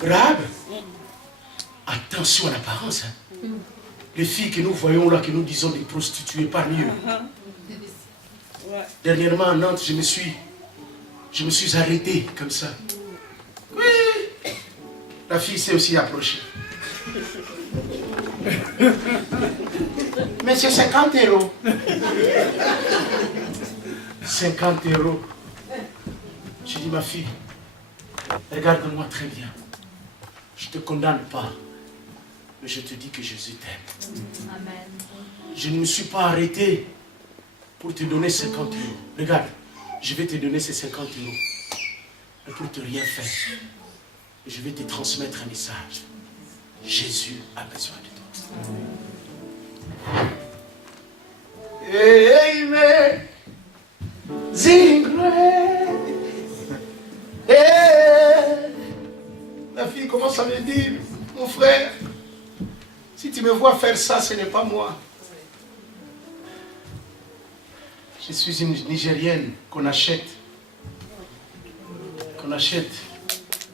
Rahab? Attention à l'apparence. Hein. Les filles que nous voyons là, que nous disons des prostituées parmi eux. Dernièrement à Nantes, je me suis arrêté comme ça. Oui. La fille s'est aussi approchée. Mais c'est 50 €. 50 €. J'ai dit, ma fille, regarde-moi très bien. Je ne te condamne pas, mais je te dis que Jésus t'aime. Amen. Je ne me suis pas arrêté pour te donner 50 €. Regarde, je vais te donner ces 50 €. Mais pour te rien faire, je vais te transmettre un message. Jésus a besoin de toi. Amen. La fille commence à me dire, mon frère, si tu me vois faire ça, ce n'est pas moi. Je suis une Nigérienne qu'on achète.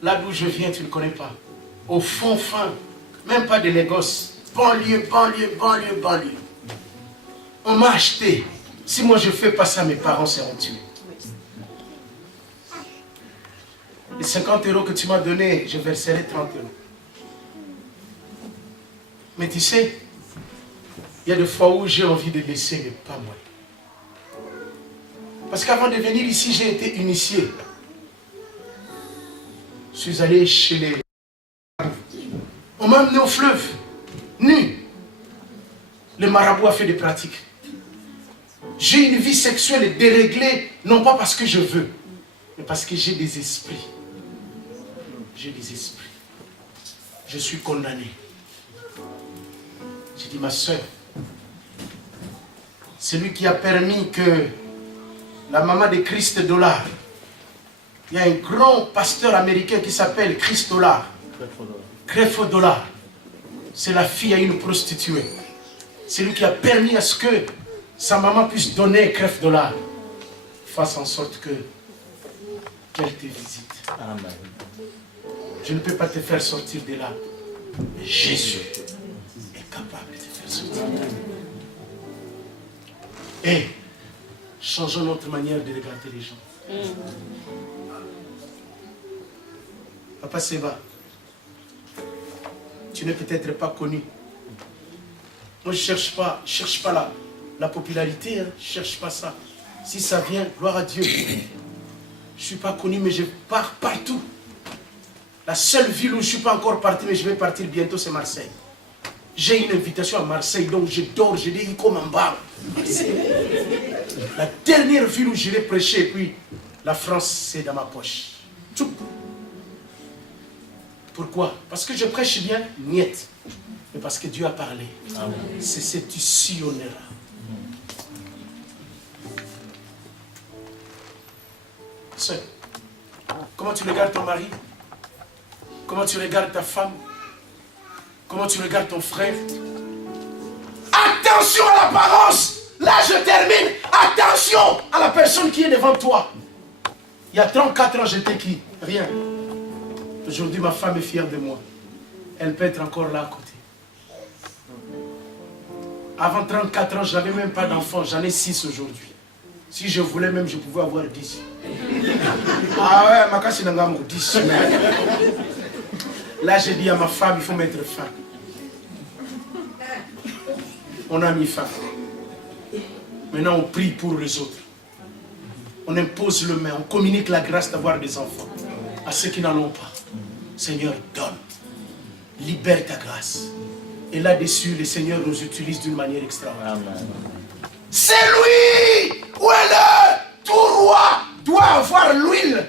Là d'où je viens, tu ne connais pas. Au fond fin, même pas de Lagos. Banlieue. On m'a acheté. Si moi je ne fais pas ça, mes parents seront tués. Les 50 € que tu m'as donné, je verserai 30 €. Mais tu sais, il y a des fois où j'ai envie de laisser, mais pas moi. Parce qu'avant de venir ici, j'ai été initié. Je suis allé chez les... On m'a amené au fleuve, nu. Le marabout a fait des pratiques. J'ai une vie sexuelle déréglée, non pas parce que je veux, mais parce que j'ai des esprits. Je suis condamné. J'ai dit, ma soeur, celui qui a permis que la maman de Christ Dollar, il y a un grand pasteur américain qui s'appelle Chris Dollar. Creflo Dollar. C'est la fille à une prostituée. C'est lui qui a permis à ce que sa maman puisse donner Creflo Dollar. Fasse en sorte qu'elle te visite. Amen. Je ne peux pas te faire sortir de là. Mais Jésus est capable de te faire sortir. Et changeons notre manière de regarder les gens. Papa Seba, tu n'es peut-être pas connu. Moi, je ne cherche pas la popularité, hein. Je ne cherche pas ça. Si ça vient, gloire à Dieu. Je ne suis pas connu, mais je pars partout. La seule ville où je ne suis pas encore parti, mais je vais partir bientôt, c'est Marseille. J'ai une invitation à Marseille, donc je dors, je dis comme en bas. La dernière ville où j'irai prêcher, et puis la France, c'est dans ma poche. Tchoup. Pourquoi? Parce que je prêche bien, niet. Mais parce que Dieu a parlé. C'est cette sillonnera. Sœur, comment tu regardes ton mari? Comment tu regardes ta femme? Comment tu regardes ton frère? Attention à l'apparence! Là, je termine. Attention à la personne qui est devant toi. Il y a 34 ans, j'étais qui? Rien. Aujourd'hui, ma femme est fière de moi. Elle peut être encore là à côté. Avant 34 ans, je n'avais même pas d'enfant. J'en ai 6 aujourd'hui. Si je voulais même, je pouvais avoir 10. Ah ouais, ma casse, il en a 10. Là, j'ai dit à ma femme, il faut mettre fin. On a mis fin. Maintenant, on prie pour les autres. On impose le main, on communique la grâce d'avoir des enfants à ceux qui n'en ont pas. Seigneur, donne. Libère ta grâce. Et là-dessus, le Seigneur nous utilise d'une manière extraordinaire. Amen. C'est lui où est le tout roi doit avoir l'huile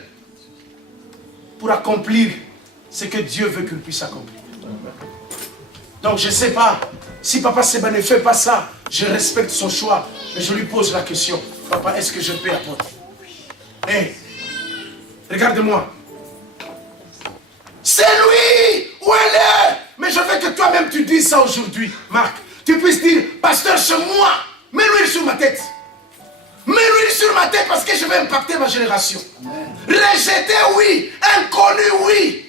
pour accomplir ce que Dieu veut qu'il puisse accomplir. Donc je ne sais pas, si Papa Seba ne fait pas ça, je respecte son choix, mais je lui pose la question, Papa, est-ce que je peux apporter? Hé, regarde-moi. C'est lui où elle est. Mais je veux que toi-même tu dises ça aujourd'hui, Marc. Tu puisses dire, pasteur, c'est moi. Mets l'huile sur ma tête. Mets l'huile sur ma tête parce que je vais impacter ma génération. Rejeté, oui. Inconnu, oui.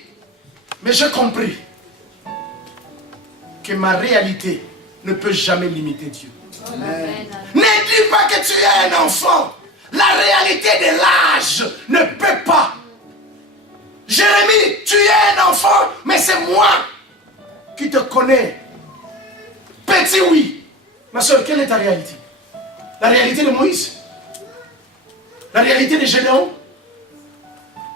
Mais j'ai compris que ma réalité ne peut jamais limiter Dieu. Amen. Ne dis pas que tu es un enfant. La réalité de l'âge ne peut pas. Jérémie, tu es un enfant, mais c'est moi qui te connais. Petit, oui. Ma soeur, quelle est ta réalité? La réalité de Moïse? La réalité de Gédéon?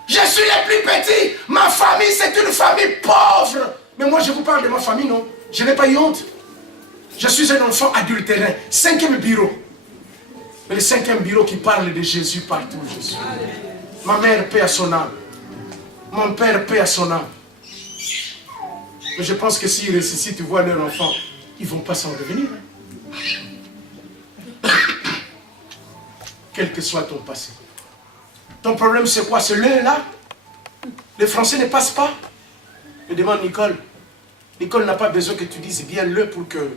Je suis le plus petit. Ma famille, c'est une famille pauvre. Mais moi, je vous parle de ma famille, non? Je n'ai pas eu honte. Je suis un enfant adultérin. 5e bureau. Mais le 5e bureau qui parle de Jésus partout, Jésus. Ma mère, paix à son âme. Mon père, paix à son âme. Mais je pense que s'ils ressuscitent, tu vois leur enfant, ils ne vont pas s'en revenir. Quel que soit ton passé. Ton problème, c'est quoi? C'est le là. Les Français ne passent pas. Je demande Nicole. Nicole n'a pas besoin que tu dises bien le pour que...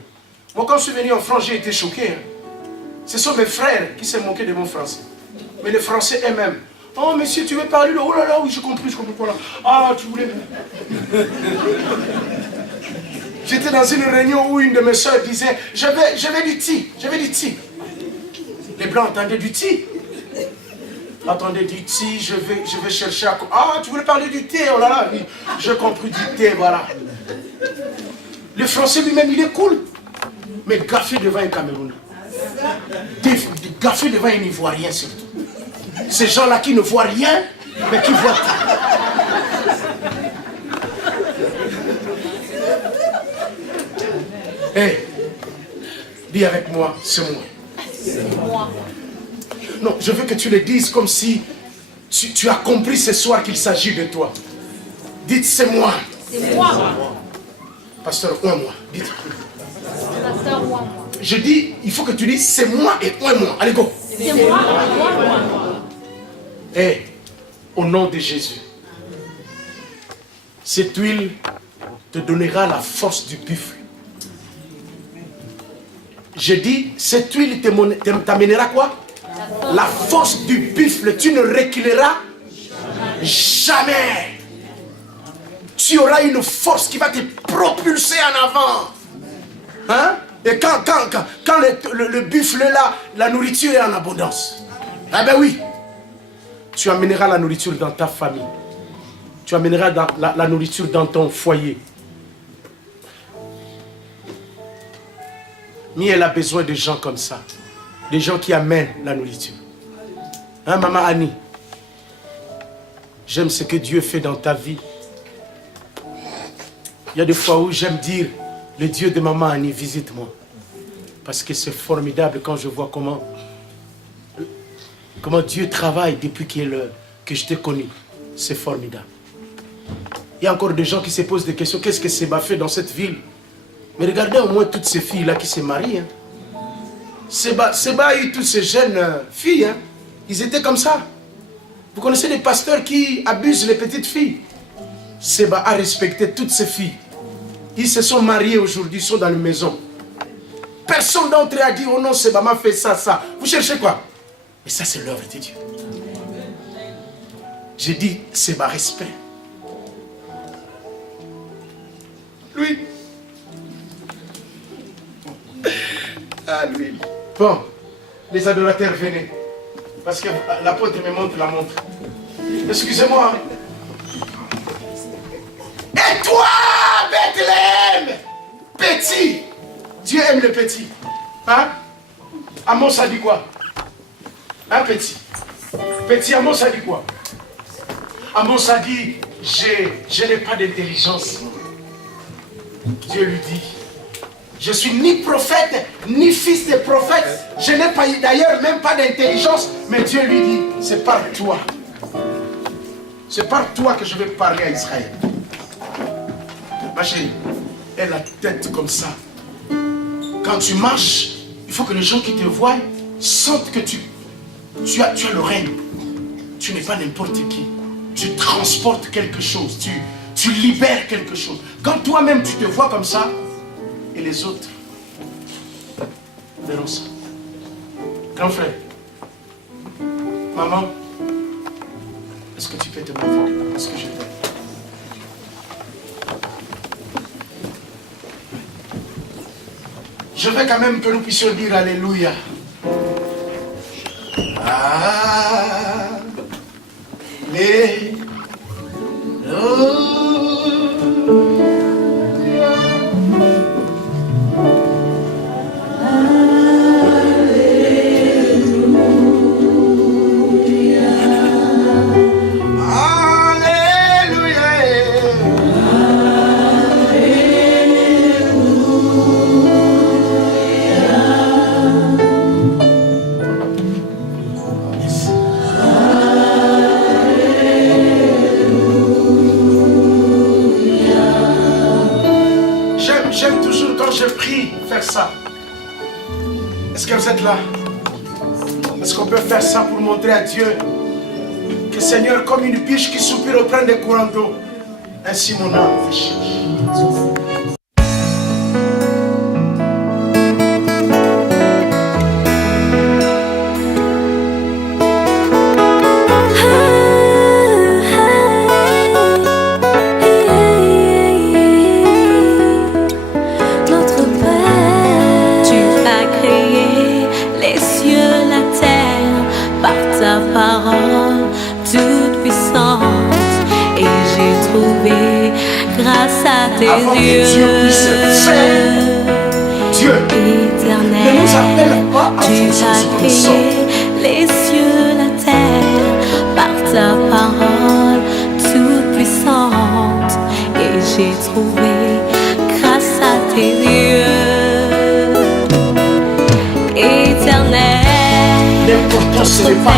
Moi, quand je suis venu en France, j'ai été choqué. Hein. Ce sont mes frères qui se moquaient de mon français. Mais les Français eux-mêmes. Oh, monsieur, tu veux parler de... Oh là là, oui, j'ai compris, je comprends. Là. Ah, tu voulais... J'étais dans une réunion où une de mes soeurs disait, je vais du thé, je vais du thé. Les Blancs entendaient du thé. Attendez, du thé, je vais chercher à... Ah, tu voulais parler du thé, oh là là, oui, j'ai compris du thé, voilà. Le Français lui-même, il est cool. Mais gaffé devant un Camerounais. Gaffé devant un Ivoirien surtout. Ces gens-là qui ne voient rien, mais qui voient tout. Hé, hey, dis avec moi, c'est moi. C'est moi. Non, je veux que tu le dises comme si tu as compris ce soir qu'il s'agit de toi. Dites, c'est moi. C'est moi. Pasteur, moi. Dites. Pasteur, moi. Je dis, il faut que tu dises, c'est moi et moi. Allez, go. C'est moi. Et au nom de Jésus, cette huile te donnera la force du buffle. Je dis, cette huile t'amènera quoi? La force du buffle. Tu ne reculeras jamais. Tu auras une force qui va te propulser en avant. Hein? Et quand le buffle est là, la nourriture est en abondance. Ah ben oui. Tu amèneras la nourriture dans ta famille. Tu amèneras la nourriture dans ton foyer. Miel a besoin de gens comme ça. Des gens qui amènent la nourriture. Hein, Maman Annie? J'aime ce que Dieu fait dans ta vie. Il y a des fois où j'aime dire, le Dieu de Maman Annie, visite-moi. Parce que c'est formidable quand je vois comment Dieu travaille depuis que je t'ai connu. C'est formidable. Il y a encore des gens qui se posent des questions. Qu'est-ce que Seba fait dans cette ville? Mais regardez au moins toutes ces filles-là qui se marient. Hein. Seba a eu toutes ces jeunes filles. Hein. Ils étaient comme ça. Vous connaissez les pasteurs qui abusent les petites filles. Seba a respecté toutes ces filles. Ils se sont mariés aujourd'hui, ils sont dans la maison. Personne d'entre eux a dit, oh non, Seba m'a fait ça, ça. Vous cherchez quoi? Et ça, c'est l'œuvre de Dieu. J'ai dit, Seba, respect. Lui. Ah, lui. Bon, les adorateurs, venez. Parce que l'apôtre me montre la montre. Excusez-moi. Et toi, Bethléem, petit. Dieu aime le petit. Hein? Amos a dit quoi? Hein, petit? Petit, Amos a dit quoi? Amos a dit, je n'ai pas d'intelligence. Dieu lui dit, Je suis ni prophète, ni fils de prophète. Je n'ai pas d'ailleurs même pas d'intelligence. Mais Dieu lui dit, c'est par toi. C'est par toi que je vais parler à Israël. Ma chérie, elle a la tête comme ça. Quand tu marches, il faut que les gens qui te voient sentent que tu as le règne. Tu n'es pas n'importe qui. Tu transportes quelque chose. Tu libères quelque chose. Quand toi-même tu te vois comme ça, et les autres verront ça. Grand frère, maman, est-ce que tu peux te mettre? Est-ce que je t'aime? Je veux quand même que nous puissions dire Alléluia. J'aime toujours quand je prie faire ça. Est-ce que vous êtes là? Est-ce qu'on peut faire ça pour montrer à Dieu que Seigneur, comme une biche qui soupire auprès des courants d'eau, ainsi mon âme cherche. Parole toute puissante, et j'ai trouvé grâce à tes Avant que yeux, Dieu puisse faire, Dieu éternel, ne nous appelle pas à tu fonction as sur nos créé sorts. les cieux, la terre, par ta parole toute puissante, et j'ai trouvé grâce à tes yeux, éternel, l'important ce n'est pas